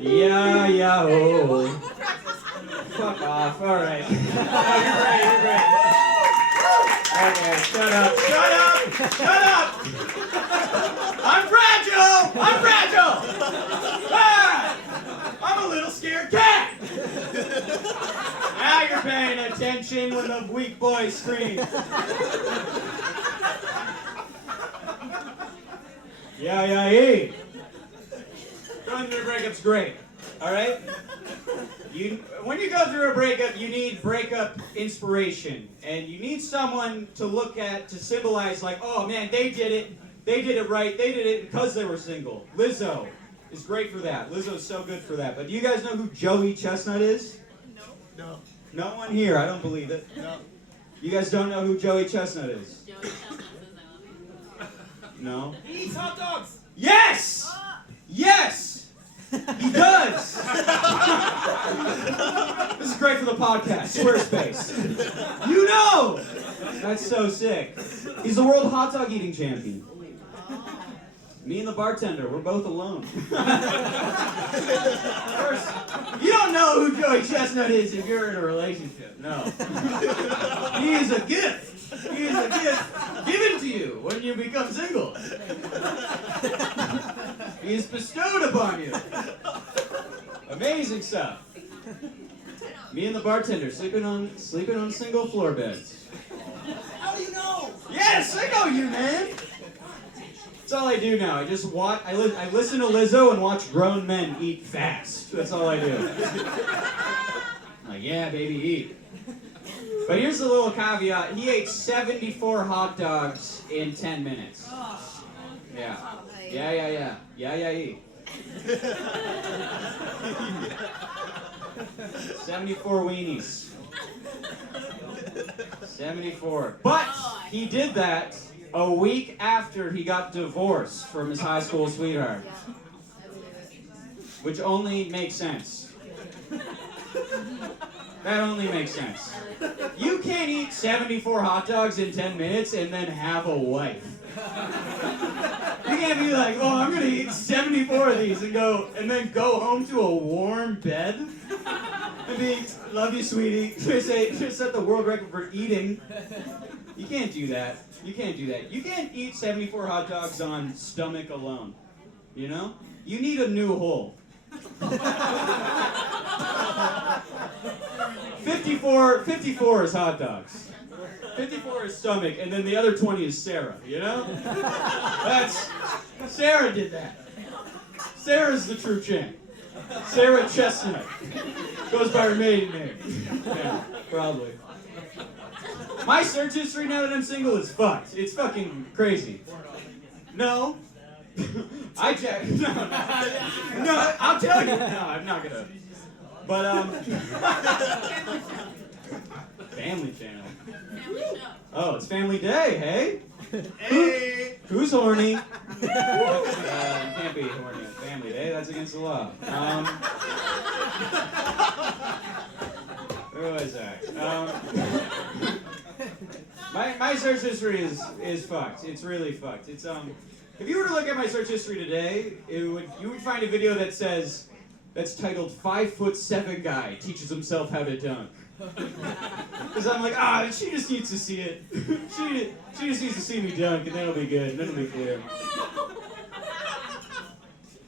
Yeah-yeah-oh. Fuck off. All right. You're great. Okay, shut up. I'm fragile. Ah! I'm a little scared cat. Now you're paying attention when the weak boy screams. Yeah-yeah-ee. Going through a breakup's great, all right? When you go through a breakup, you need breakup inspiration. And you need someone to look at to symbolize like, oh man, they did it right, they did it because they were single. Lizzo is great for that. Lizzo's so good for that. But do you guys know who Joey Chestnut is? No. No one here, I don't believe it. No. You guys don't know who Joey Chestnut is? Joey Chestnut says I love you. No? He eats hot dogs. Yes! Yes! He does! This is great for the podcast, Squarespace. You know! That's so sick. He's the world hot dog eating champion. Me and the bartender, we're both alone. First, you don't know who Joey Chestnut is if you're in a relationship. No. He is a gift. He is a gift given to you when you become single. He is bestowed upon you. Amazing stuff. Me and the bartender sleeping on single floor beds. How do you know? Yes, I know you, man. That's all I do now. I just watch. I listen to Lizzo and watch grown men eat fast. That's all I do. Like, yeah, baby, eat. But here's the little caveat. He ate 74 hot dogs in 10 minutes. Yeah. Yeah-yeah-ee. 74 weenies. 74. But he did that a week after he got divorced from his high school sweetheart. Which only makes sense. That only makes sense. You can't eat 74 hot dogs in 10 minutes and then have a wife. You can't be like, oh, I'm gonna eat 74 of these and then go home to a warm bed and be, love you, sweetie. Just set the world record for eating. You can't do that. You can't do that. You can't eat 74 hot dogs on stomach alone. You know? You need a new hole. 54 is hot dogs. 54 is stomach, and then the other 20 is Sarah, you know? Sarah did that. Sarah's the true champ. Sarah Chestnut. Goes by her maiden name. Yeah, probably. My search history now that I'm single is fucked. It's fucking crazy. No. I checked. No, I'll tell you. No, I'm not gonna. But, Family Channel. Oh, it's Family Day, hey? Hey! Who's horny? You can't be horny on Family Day, that's against the law. Where was I? My search history is fucked. It's really fucked. It's if you were to look at my search history today, you would find a video that's titled 5'7" guy teaches himself how to dunk. Because I'm like, she just needs to see it. She just needs to see me dunk, and that'll be good, and it'll be clear.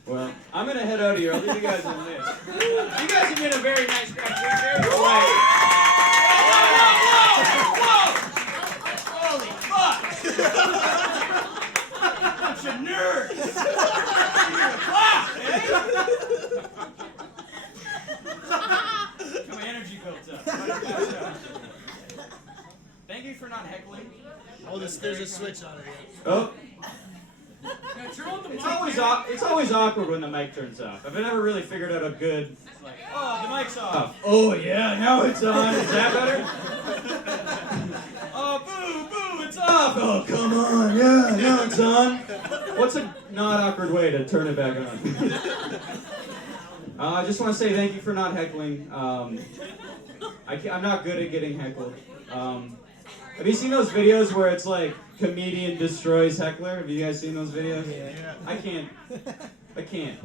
Well, I'm gonna head out of here. I'll leave you guys on this. You guys have been a very nice crowd. Whoa! Holy fuck! Bunch of nerds! You're a class, eh? you for not heckling. Oh, there's a switch on it. Oh, Yeah, turn on the mic. it's always awkward when the mic turns off. I've never really figured out a good. Like, oh, the mic's off. Oh yeah, now it's on. Is that better? Oh, boo, boo, it's off. Oh come on, yeah, now it's on. What's a not awkward way to turn it back on? I just want to say thank you for not heckling. I'm not good at getting heckled. Have you seen those videos where it's like comedian destroys heckler? Have you guys seen those videos? Yeah. I can't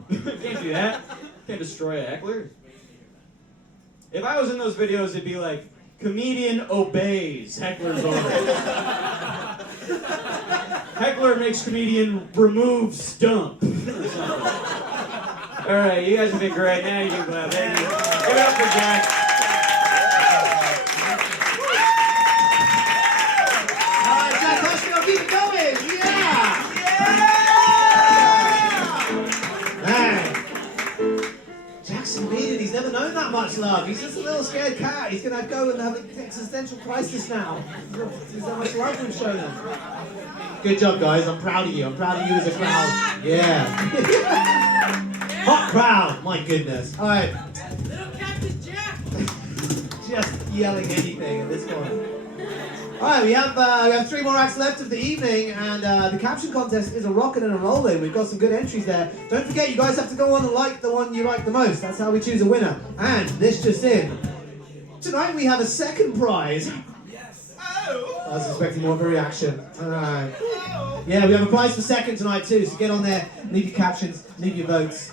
do that. Can't destroy a heckler. If I was in those videos, it'd be like comedian obeys heckler's orders. Heckler makes comedian remove stump. All right, you guys have been great. Now you can clap. Thank you. Give it up for Jack. Keep it going! Yeah! Man, Jackson made it. He's never known that much love. He's just a little scared cat. He's gonna go and have an existential crisis now. There's so much love we've shown him. Good job, guys. I'm proud of you. I'm proud of you as a crowd. Yeah. Hot crowd. My goodness. All right. Little Captain Jack. Just yelling anything at this point. Alright, we have 3 more acts left of the evening, and the caption contest is a rockin' and a rollin'. We've got some good entries there. Don't forget, you guys have to go on and like the one you like the most. That's how we choose a winner. And this just in. Tonight we have a second prize. Yes. Oh. I was expecting more of a reaction. Alright. Oh. Yeah, we have a prize for second tonight too, so get on there, leave your captions, leave your votes.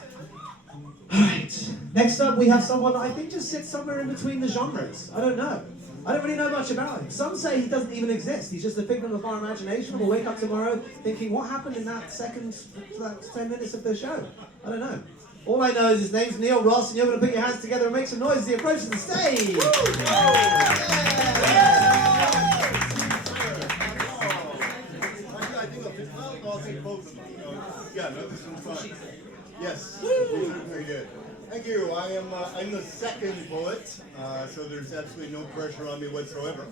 Alright. Next up, we have someone that I think just sits somewhere in between the genres. I don't know. I don't really know much about him. Some say he doesn't even exist. He's just a figment of our imagination. We'll wake up tomorrow thinking, what happened in that 10 minutes of the show? I don't know. All I know is his name's Neil Ross, and you're going to put your hands together and make some noise as he approaches the stage. Yeah. Yeah, no, this one's fun. Yes, very good. Thank you. I'm the second poet, so there's absolutely no pressure on me whatsoever.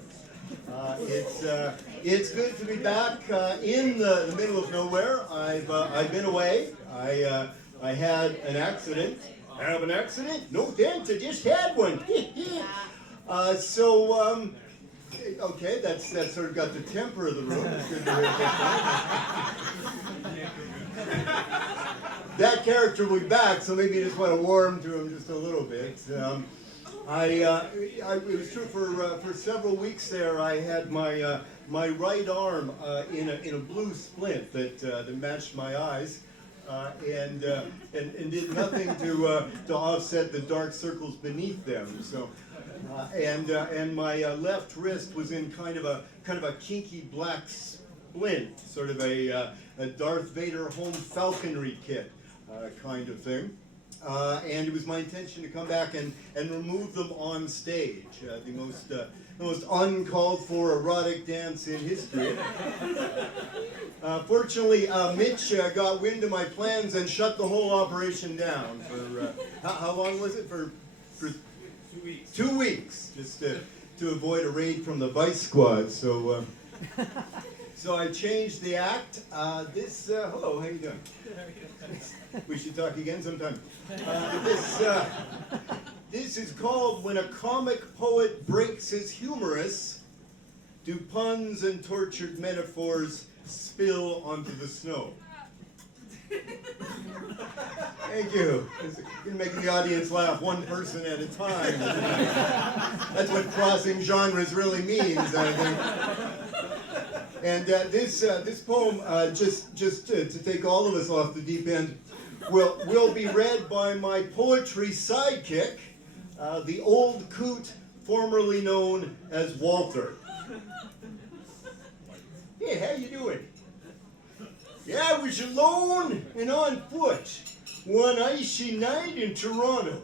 It's good to be back in the middle of nowhere. I've been away. I had an accident. Have an accident? No thanks. I just had one. Okay, that's sort of got the temper of the room. It's good to hear that. That character will be back, so maybe you just want to warm to him just a little bit. It was true for several weeks there. I had my right arm in a blue splint that matched my eyes, and did nothing to offset the dark circles beneath them. So, and my left wrist was in kind of a kinky black splint, sort of a Darth Vader home falconry kit. Kind of thing, and it was my intention to come back and remove them on stage, the most uncalled for erotic dance in history. Fortunately, Mitch got wind of my plans and shut the whole operation down for how long was it? For 2 weeks. 2 weeks, just to avoid a raid from the Vice Squad. So. So I changed the act. Hello, how you doing? We should talk again sometime. This is called When a Comic Poet Breaks His Humorous, Do Puns and Tortured Metaphors Spill Onto the Snow? Thank you. You're making the audience laugh one person at a time. That's what crossing genres really means, I think. And this poem, just to take all of us off the deep end, will be read by my poetry sidekick, the old coot formerly known as Walter. Hey, how you doing? Yeah, I was alone and on foot one icy night in Toronto.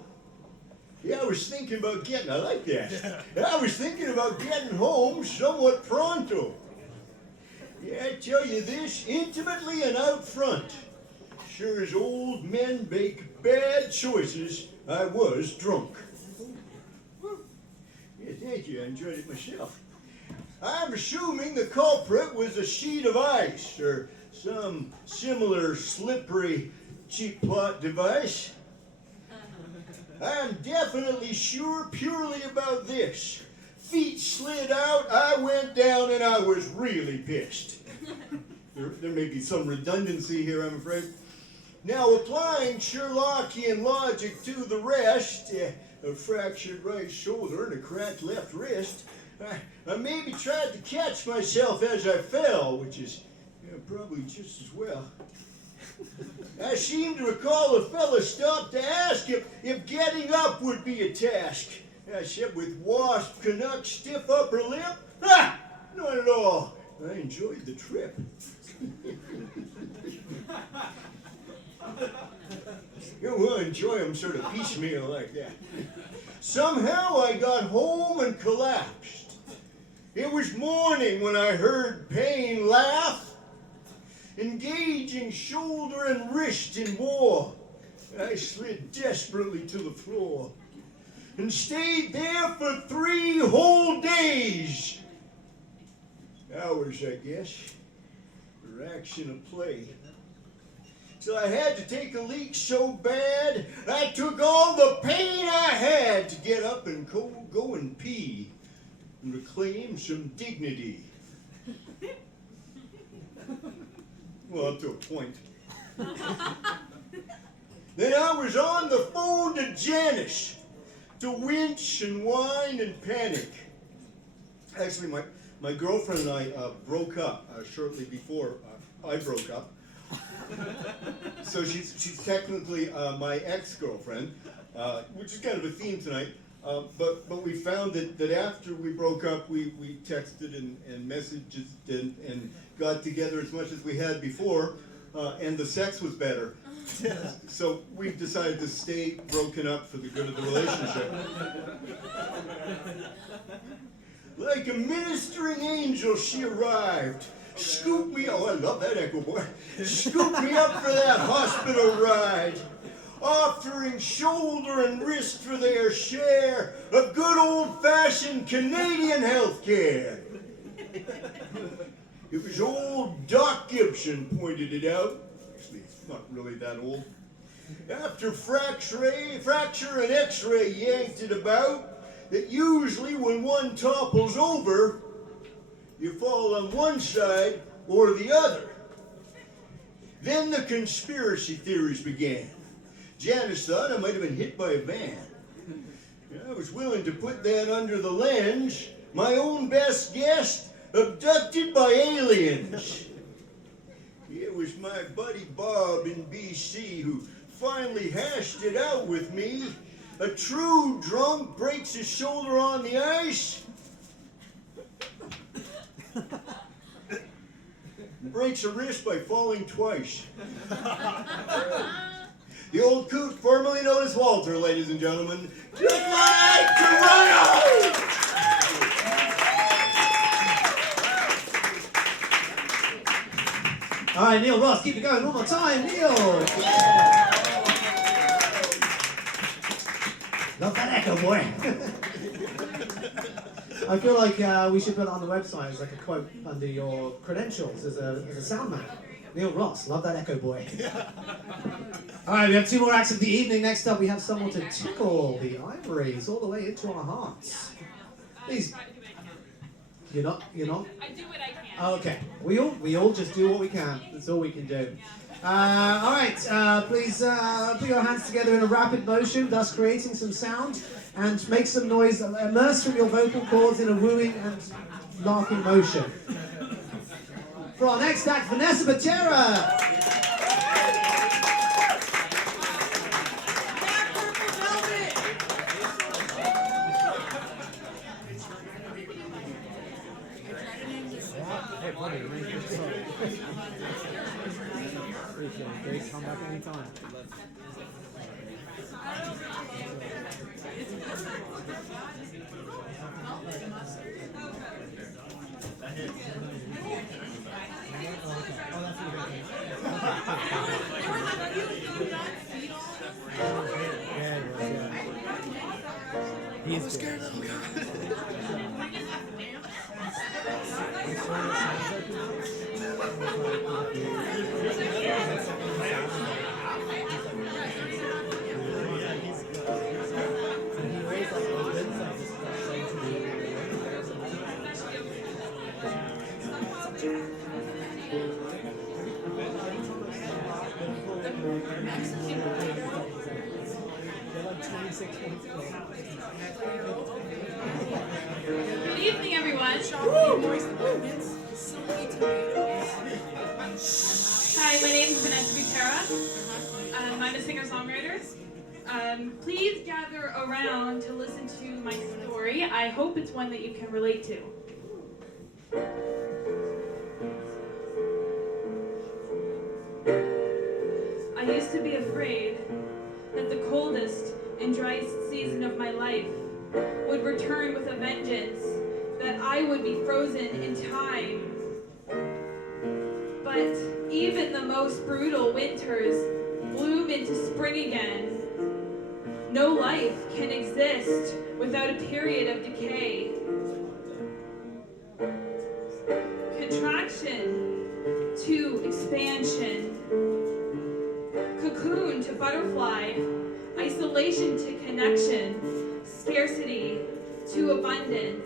Yeah, I was thinking about getting, I like that. Yeah, I was thinking about getting home somewhat pronto. Yeah, I tell you this, intimately and out front. Sure as old men make bad choices, I was drunk. Yeah, thank you, I enjoyed it myself. I'm assuming the culprit was a sheet of ice or some similar slippery cheap plot device. I'm definitely sure purely about this. Feet slid out, I went down, and I was really pissed. There may be some redundancy here, I'm afraid. Now, applying Sherlockian logic to the rest, a fractured right shoulder and a cracked left wrist, I maybe tried to catch myself as I fell, which is probably just as well. I seem to recall a fella stopped to ask if getting up would be a task. I said with wasp Canuck stiff upper lip, not at all. I enjoyed the trip. We'll enjoy them sort of piecemeal like that. Somehow I got home and collapsed. It was morning when I heard Payne laugh, engaging shoulder and wrist in war. I slid desperately to the floor and stayed there for 3 whole days. Hours, I guess, for action of play. So I had to take a leak so bad, I took all the pain I had to get up and go and pee and reclaim some dignity. Well, up to a point. Then I was on the phone to Janice to winch and whine and panic. Actually, my girlfriend and I broke up shortly before I broke up. So she's technically my ex-girlfriend, which is kind of a theme tonight. But we found that after we broke up, we texted and messaged and got together as much as we had before, and the sex was better. So we've decided to stay broken up for the good of the relationship. Like a ministering angel, she arrived. Scooped me, oh, I love that echo, boy. Scooped me up for that hospital ride, offering shoulder and wrist for their share of good old-fashioned Canadian health care. It was old Doc Gibson pointed it out. Actually, it's not really that old. After fracture and x-ray yanked it about, that usually when one topples over, you fall on one side or the other. Then the conspiracy theories began. Janice thought I might have been hit by a van. I was willing to put that under the lens. My own best guess, abducted by aliens. It was my buddy Bob in BC who finally hashed it out with me. A true drunk breaks his shoulder on the ice, breaks a wrist by falling twice. The old coot, formerly known as Walter, ladies and gentlemen. Good night, Toronto! All right, Neil Ross, keep it going one more time, Neil. Yeah. Love that echo, boy. I feel like we should put it on the website as like a quote under your credentials as a sound man. Neil Ross, love that echo, boy. All right, we have 2 more acts of the evening. Next up, we have someone to tickle the ivories all the way into our hearts. Please. You're not? I do what I can. Oh, okay. We all just do what we can. That's all we can do. All right. Please put your hands together in a rapid motion, thus creating some sound, and make some noise. Immerse from your vocal cords in a wooing and laughing motion. For our next act, Vanessa Patera. Come back anytime. He's scared little guy. Good evening, everyone. Hi, my name is Vanessa Butera. I'm a singer-songwriter. Please gather around to listen to my story. I hope it's one that you can relate to. I used to be afraid that the coldest and driest season of my life would return with a vengeance, that I would be frozen in time. But even the most brutal winters bloom into spring again. No life can exist without a period of decay. Contraction to expansion. Cocoon to butterfly. Isolation to connection. Scarcity to abundance.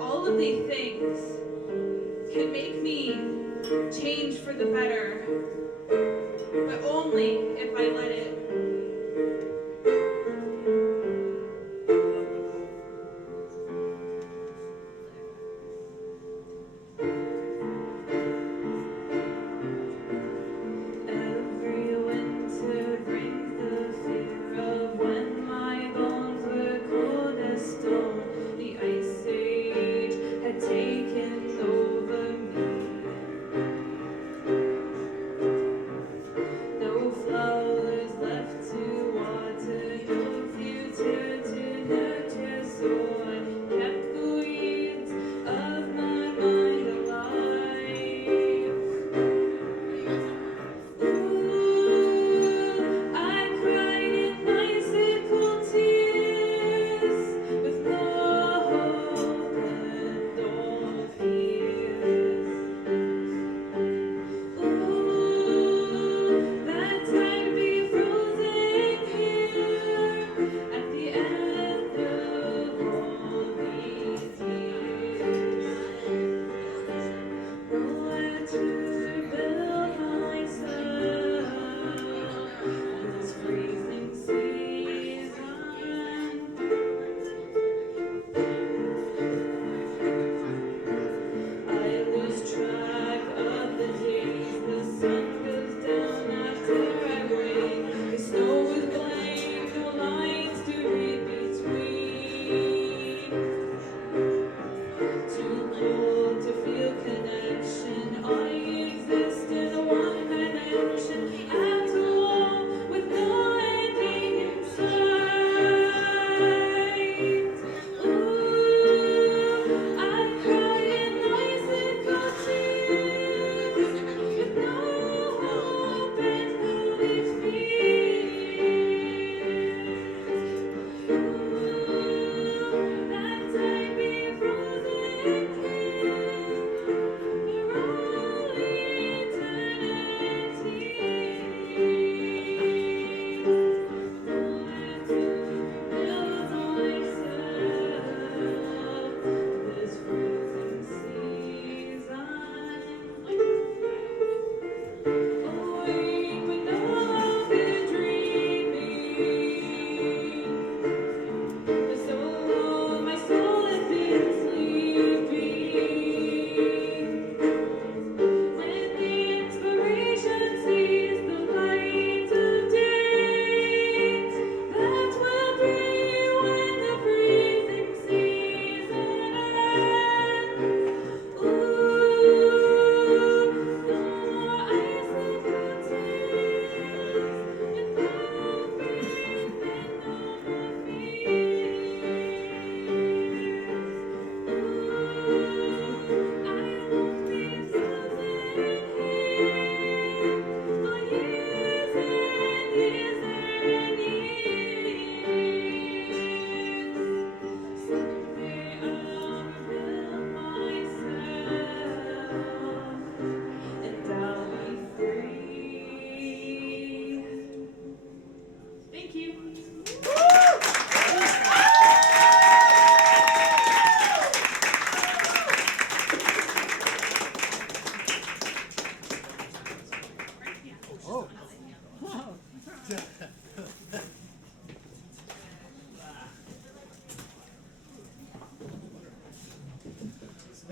All of these things can make me change for the better, but only if I let it. Every winter brings the fear of when my bones were cold as stone. The ice age had taken over me.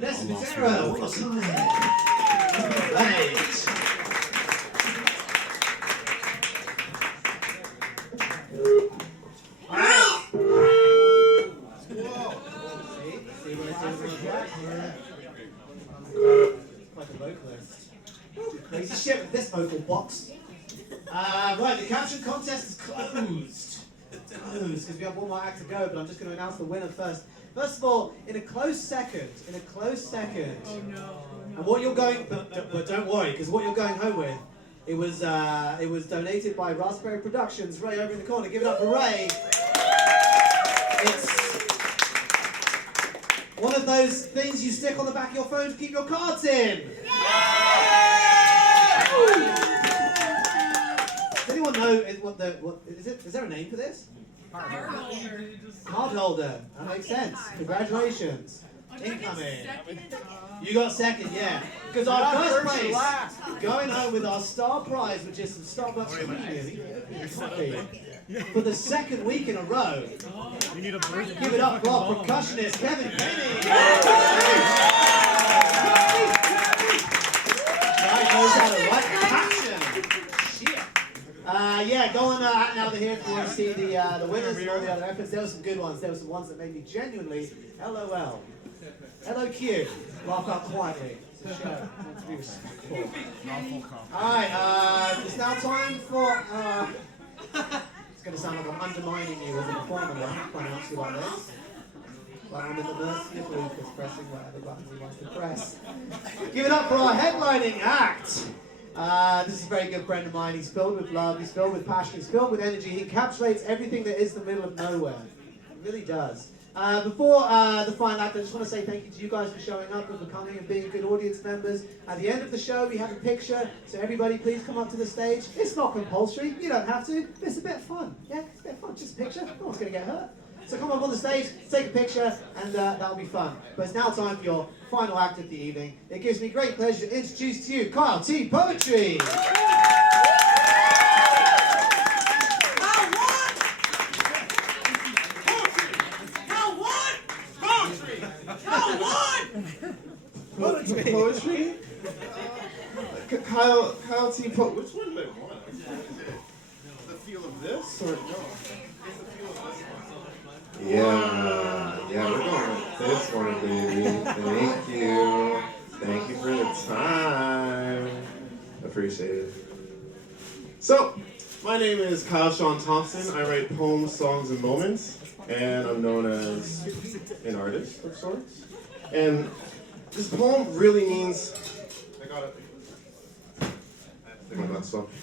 Vanessa Butera, what was right. See what I did with that? Like a vocalist. Crazy shit with this vocal box. Right, the caption contest is closed. It's closed because we have one more act to go, but I'm just going to announce the winner first. First of all, in a close second. Oh no. And what you're going, but don't worry, because what you're going home with, it was donated by Raspberry Productions. Ray over in the corner, give it up for Ray. It's one of those things you stick on the back of your phone to keep your cards in. Does anyone know what is it? Is there a name for this? Card holder. That makes sense. Congratulations. Incoming. You got second, yeah. Because our first place, going home with our star prize, which is some Starbucks coffee, for the second week in a row. Give it up for our percussionist, Kevin Kenny. Right, knows how to write the caption. Shit. Yeah, go on now here if you want to see the winners and all the other efforts. There were some good ones. There were some ones that made me genuinely LOL. LOQ. Laugh out quietly. It's a show. Meant to be respectful. Alright, it's now time for it's going to sound like I'm undermining you as a performer when I pronounce you like this. Like I'm in the mercy booth that's pressing whatever button you want to press. Give it up for our headlining act. This is a very good friend of mine. He's filled with love, he's filled with passion, he's filled with energy. He encapsulates everything that is the middle of nowhere. He really does. Before the final act, I just want to say thank you to you guys for showing up and for coming and being good audience members. At the end of the show, we have a picture, so everybody please come up to the stage. It's not compulsory, you don't have to, but it's a bit of fun. Yeah, it's a bit of fun, just a picture, no one's going to get hurt. So come up on the stage, take a picture, and that'll be fun. But it's now time for your final act of the evening. It gives me great pleasure to introduce to you Kyle T. Poetry. Poetry? Kyle T. Poetry. Which one do I want? The feel of this or no? Yeah, we're going with this one, baby. Thank you for the time. Appreciate it. So, my name is Kyle Sean Thompson. I write poems, songs, and moments, and I'm known as an artist of sorts. And this poem really means,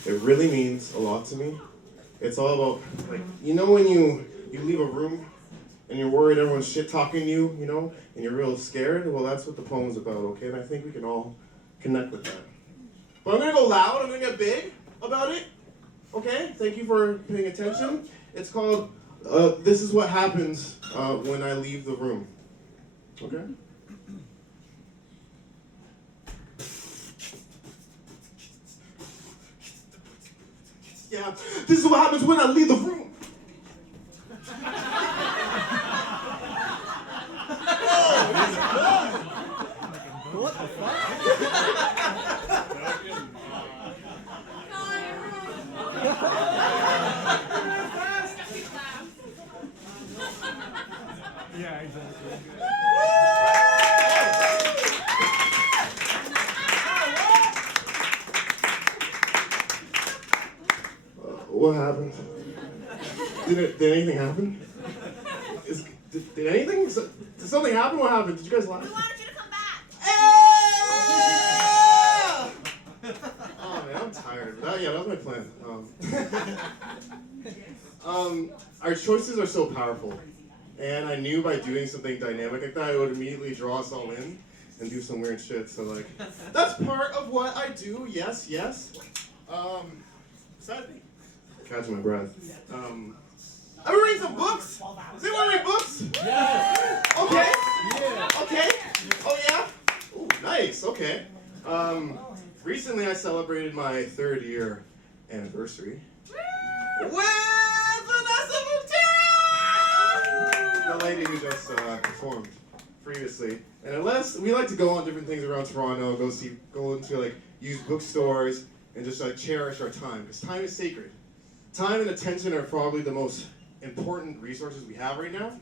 it really means a lot to me. It's all about, like, you know when you leave a room and you're worried everyone's shit-talking you, you know, and you're real scared? Well, that's what the poem's about, okay? And I think we can all connect with that. But I'm gonna go loud, I'm gonna get big about it, okay? Thank you for paying attention. It's called, This Is What Happens When I Leave the Room, okay? Yeah, this is what happens when I leave the room. What the fuck? Yeah, exactly. What happened? Did anything happen? Did anything? Did something happen? What happened? Did you guys laugh? We wanted you to come back. Oh man, I'm tired. Yeah, that was my plan. Our choices are so powerful, and I knew by doing something dynamic like that, it would immediately draw us all in and do some weird shit. So like, that's part of what I do. Yes. Besides me, catching my breath. I've been reading some books. Does anyone read books? Yes. Okay. Yeah. Okay. Oh yeah. Ooh, nice. Okay. Recently I celebrated my 3rd year anniversary with Vanessa Butera, the lady who just performed previously. And unless we like to go on different things around Toronto, go into like used bookstores and just like cherish our time, because time is sacred. Time and attention are probably the most important resources we have right now.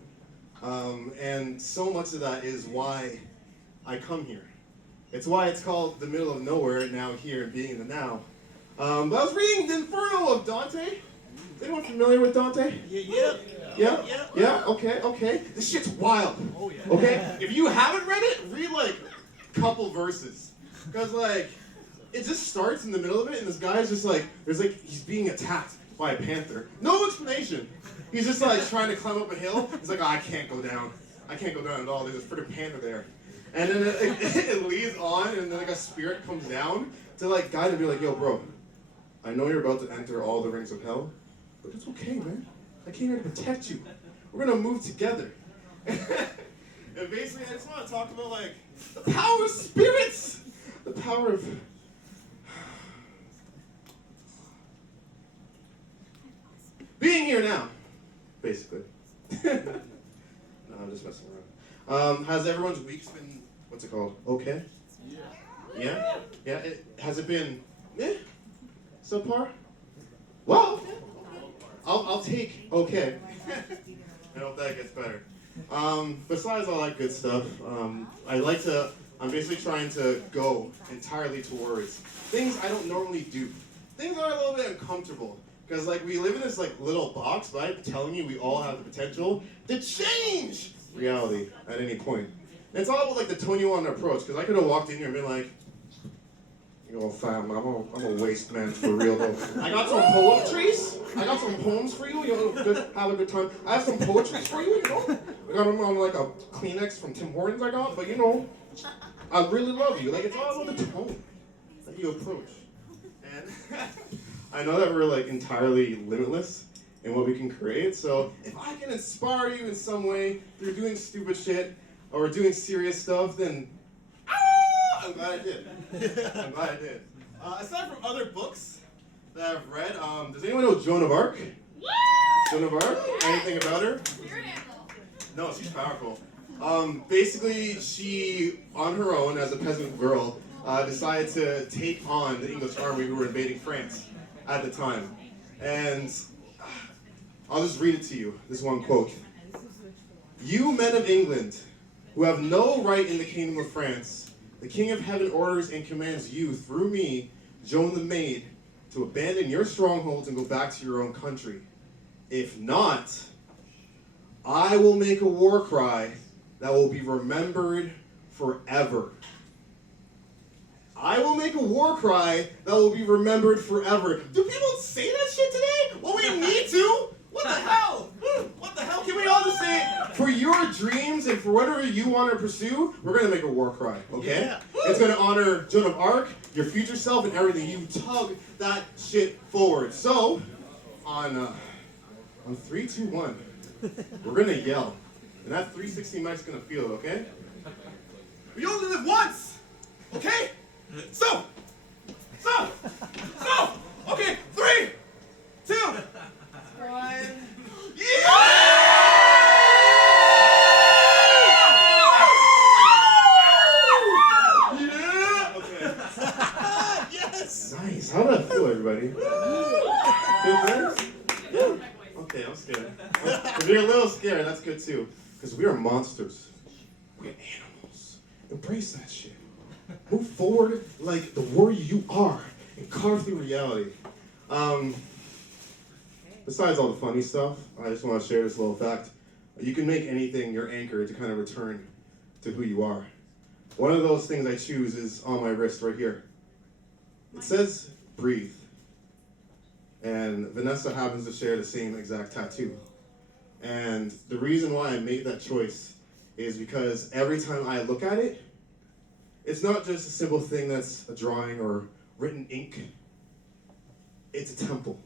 And so much of that is why I come here. It's why it's called the middle of nowhere, now here and being in the now. But I was reading the Inferno of Dante. Is anyone familiar with Dante? Yeah? Okay. This shit's wild. Okay? If you haven't read it, read like a couple verses. Because like, it just starts in the middle of it and this guy's just like, he's being attacked by a panther. No explanation. He's just like trying to climb up a hill. He's like, oh, I can't go down. I can't go down at all. There's a freaking panther there. And then it leads on, and then like a spirit comes down to like guide him and be like, yo, bro, I know you're about to enter all the rings of hell, but it's okay, man. I came here to protect you. We're gonna move together. And basically, I just want to talk about like the power of spirits, the power of being here now, basically. No, I'm just messing around. Has everyone's week's been, what's it called? Okay? Yeah? Yeah? Has it been, subpar? Well, I'll take okay. I hope that gets better. Besides all that good stuff, I'm basically trying to go entirely towards things I don't normally do. Things that are a little bit uncomfortable. Because like we live in this like little box, but I'm telling you, we all have the potential to change reality at any point. And it's all about like the TMoN approach, because I could have walked in here and been like, yo fam, I'm a waste man for real though. I got some poetries, I got some poems for you, have a good time. I have some poetries for you, I got them on like a Kleenex from Tim Hortons I got, but I really love you. Like it's all about the tone that you approach. And I know that we're like entirely limitless in what we can create, so if I can inspire you in some way through doing stupid shit or doing serious stuff, then I'm glad I did. I'm glad I did. Aside from other books that I've read, does anyone know Joan of Arc? Joan of Arc? Anything about her? No, she's powerful. Basically, she, on her own, as a peasant girl, decided to take on the English army who were invading France at the time. And I'll just read it to you, this one quote. You men of England, who have no right in the kingdom of France, the King of Heaven orders and commands you, through me, Joan the Maid, to abandon your strongholds and go back to your own country. If not, I will make a war cry that will be remembered forever. I will make a war cry that will be remembered forever. Do people say that shit today? Well, we need to. What the hell? What the hell? Can we all just say, for your dreams and for whatever you want to pursue, we're going to make a war cry, okay? Yeah. It's going to honor Joan of Arc, your future self, and everything. You tug that shit forward. So, on 3, 2, 1, we're going to yell. And that 360 mic's going to feel it, okay? We only live once, okay? So, okay, 3, 2, 1. Yeah! Okay. Yes! Nice. How did that feel, everybody? Good, yeah? Okay, I'm scared. If you're a little scared, that's good too. Because we are monsters. We're animals. Embrace that shit. Move forward like the warrior you are and carve through reality. Besides all the funny stuff, I just want to share this little fact. You can make anything your anchor to kind of return to who you are. One of those things I choose is on my wrist right here. It says, breathe. And Vanessa happens to share the same exact tattoo. And the reason why I made that choice is because every time I look at it, it's not just a simple thing that's a drawing or written ink. It's a temple.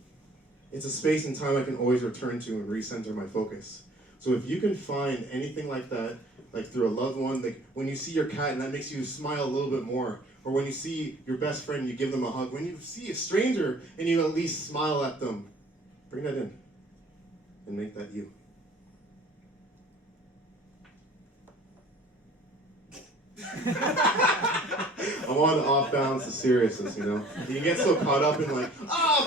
It's a space and time I can always return to and recenter my focus. So if you can find anything like that, like through a loved one, like when you see your cat and that makes you smile a little bit more, or when you see your best friend, you give them a hug, when you see a stranger and you at least smile at them, bring that in and make that you. I'm on off balance of seriousness, you know? You can get so caught up in like,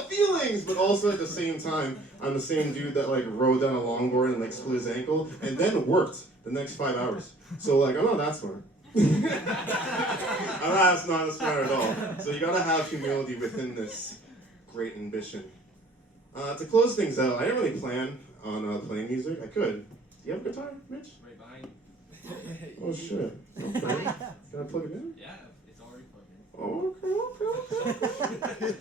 feelings! But also at the same time, I'm the same dude that like rode down a longboard and like split his ankle and then worked the next 5 hours. So like, I'm not that smart. I'm not smart at all. So you gotta have humility within this great ambition. To close things out, I didn't really plan on playing music. I could. Do you have a guitar, Mitch? Right behind you. Oh shit. Okay. Can I plug it in? Yeah, it's already plugged in. Oh, okay.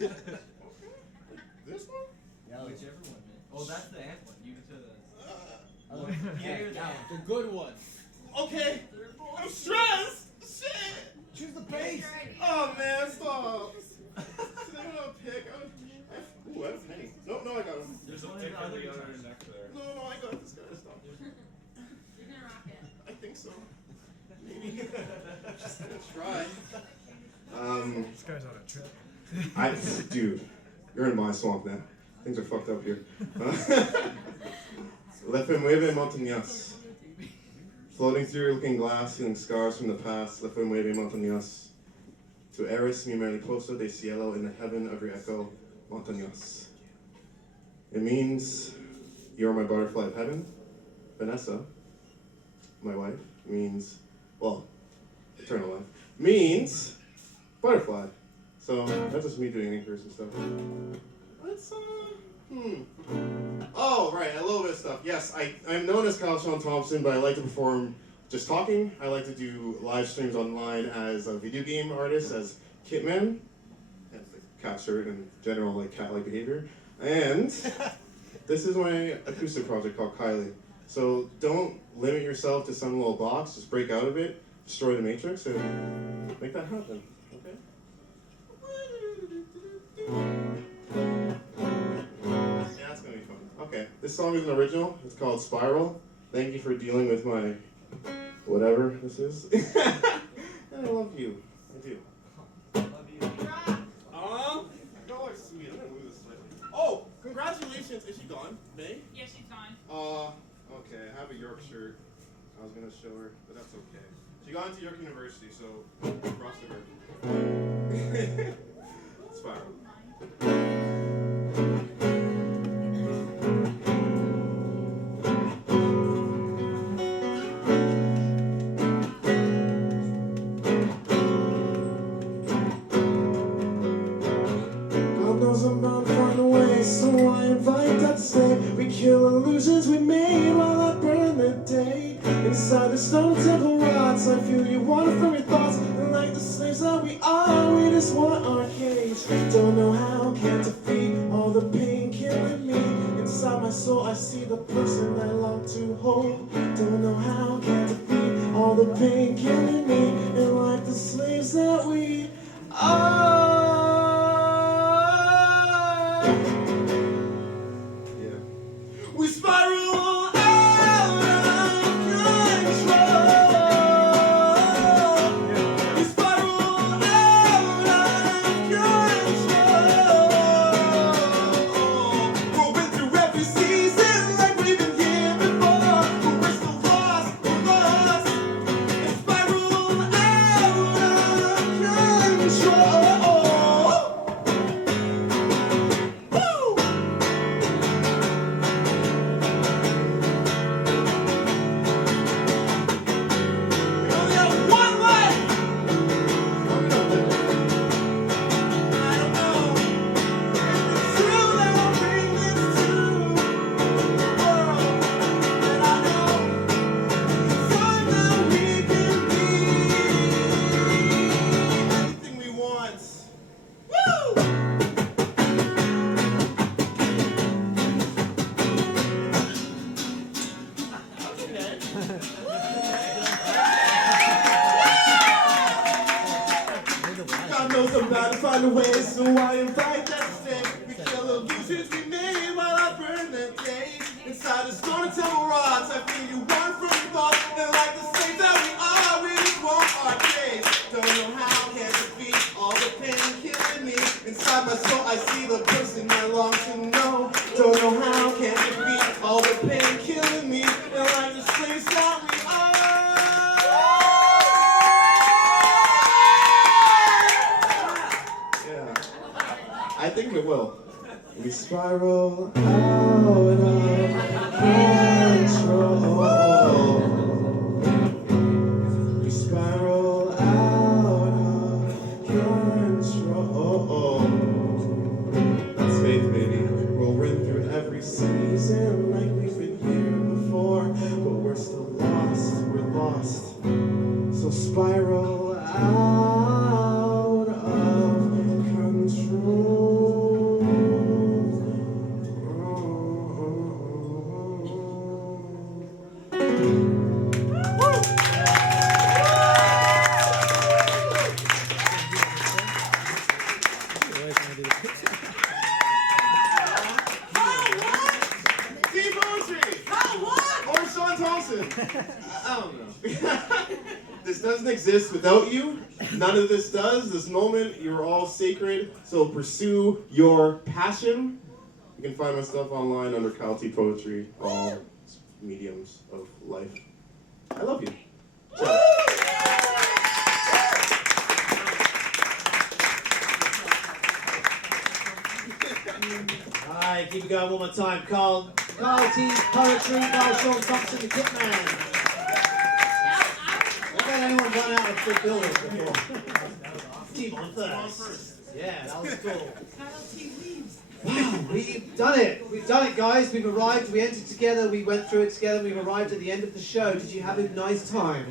This one? Yeah, whichever one, man. Oh, that's the amp one. You can tell the. The good one. Okay. I'm stressed. Shit. Choose the bass. Oh man, stop. I don't know pick. Ooh, I have a penny. No, I got him. There's a pick on the other next to there. No, I got this guy. Stop. You're gonna rock it. I think so. Maybe. Just gonna try. This guy's on a trip. Dude, you're in my swamp now. Things are fucked up here. Le fue mueve montañas. Floating through your looking glass, feeling scars from the past. Le fue mueve montañas. To eres mi mariposa de cielo, in the heaven of your echo, montañas. It means you're my butterfly of heaven. Vanessa, my wife, means, well, eternal life, means butterfly. So that's just me doing anchors and stuff. Let's, Oh, right, a little bit of stuff. Yes, I'm known as Kyle Sean Thompson, but I like to perform just talking. I like to do live streams online as a video game artist, as TMoN, that's the cat shirt and general like cat-like behavior. And this is my acoustic project called Kylie. So don't limit yourself to some little box, just break out of it, destroy the matrix, and make that happen, okay? Yeah, that's gonna be fun. Okay, this song is an original. It's called Spiral. Thank you for dealing with my whatever this is. And I love you. I do. Love you. Y'all are sweet. I'm gonna move this slightly. Oh, congratulations. Is she gone? May? Yeah, she's gone. Okay. I have a York shirt. I was gonna show her, but that's okay. She got into York University, so props to her. Spiral. God knows I'm bound to find a way, so I invite that to stay. We kill illusions we made while I burn the day. Inside the stone temple rots, I feel you water from your thoughts. And like the slaves that we are, we just want our cage. Don't know how, can't defeat all the pain killing me. Inside my soul, I see the person I long to hold. Don't know how, can't defeat all the pain killing me. And like the slaves that we are. We spiral out of control. We spiral out of control. Moving through every season like we've been here before. But we're still lost, we're lost. We spiral out of control. Woo! We only have one life. I don't know if it's true that we'll bring this to the world. And I know it's time that we can be anything we want. Woo! God knows I'm about to find a way, so I invite that to stay. We kill illusions we made while I burn the day. Inside the stone and temple rods, I feel you run from your thoughts. And like the slaves that we are, we just want our cage. Don't know how, can't defeat all the pain killing me. Inside my soul, I see the person I long to know. Don't know how, can't defeat all the pain killing me. And like the slaves that we are. think it will. We spiral out of control. We spiral out of control. That's faith, baby. We'll run through every season like we've been here before, but we're still lost. We're lost. So spiral out of control. Or Sean Thompson. I don't know. This doesn't exist without you. None of this does. This moment, you're all sacred. So pursue your passion. You can find my stuff online under Kyle T Poetry, all mediums of life. I love you. Ciao. Alright, keep it going one more time. Kyle T Poetry, Kyle Sean Thompson, the Kitman. Never had anyone run out of full buildings before. TMoN first. Yeah, that was cool. Wow, we've done it. We've done it, guys. We've arrived. We entered together. We went through it together. We've arrived at the end of the show. Did you have a nice time?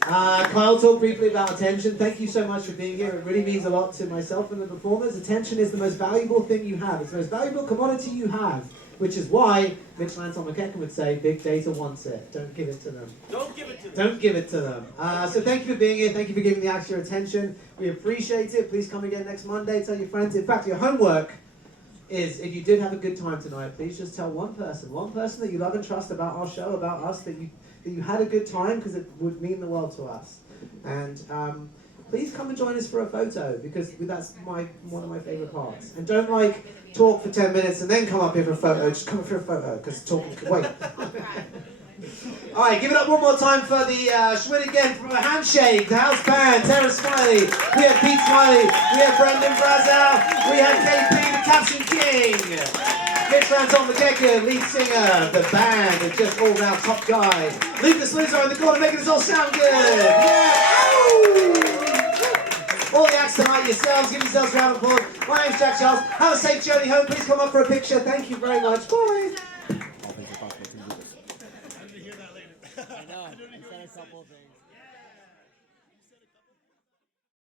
Kyle talked briefly about attention. Thank you so much for being here. It really means a lot to myself and the performers. Attention is the most valuable thing you have. It's the most valuable commodity you have, which is why Mitch Lanton McKecken would say, big data wants it. Don't give it to them. Don't give it to them. Don't give it to them. So thank you for being here. Thank you for giving the acts your attention. We appreciate it. Please come again next Monday. Tell your friends. In fact, your homework is, if you did have a good time tonight, please just tell one person that you love and trust about our show, about us, that you had a good time, because it would mean the world to us. And please come and join us for a photo, because that's one of my favorite parts. And don't talk for 10 minutes and then come up here for a photo. Just come up for a photo, because talking can wait. All right, give it up one more time for the Schwinn again from a handshake, the house band, Tara Smiley, we have Pete Smiley, we have Brendan Brazow, we have KP, the Caption King, Mitch Lanton McKecken, lead singer, the band, and just all-round top guy. Leave the Slizzo in the corner, making us all sound good. Yeah! All the acts tonight yourselves, give yourselves a round of applause. My name's Jack Charles. Have a safe journey home. Please come up for a picture. Thank you very much. Bye. I didn't hear that later. I know. I said a couple of things.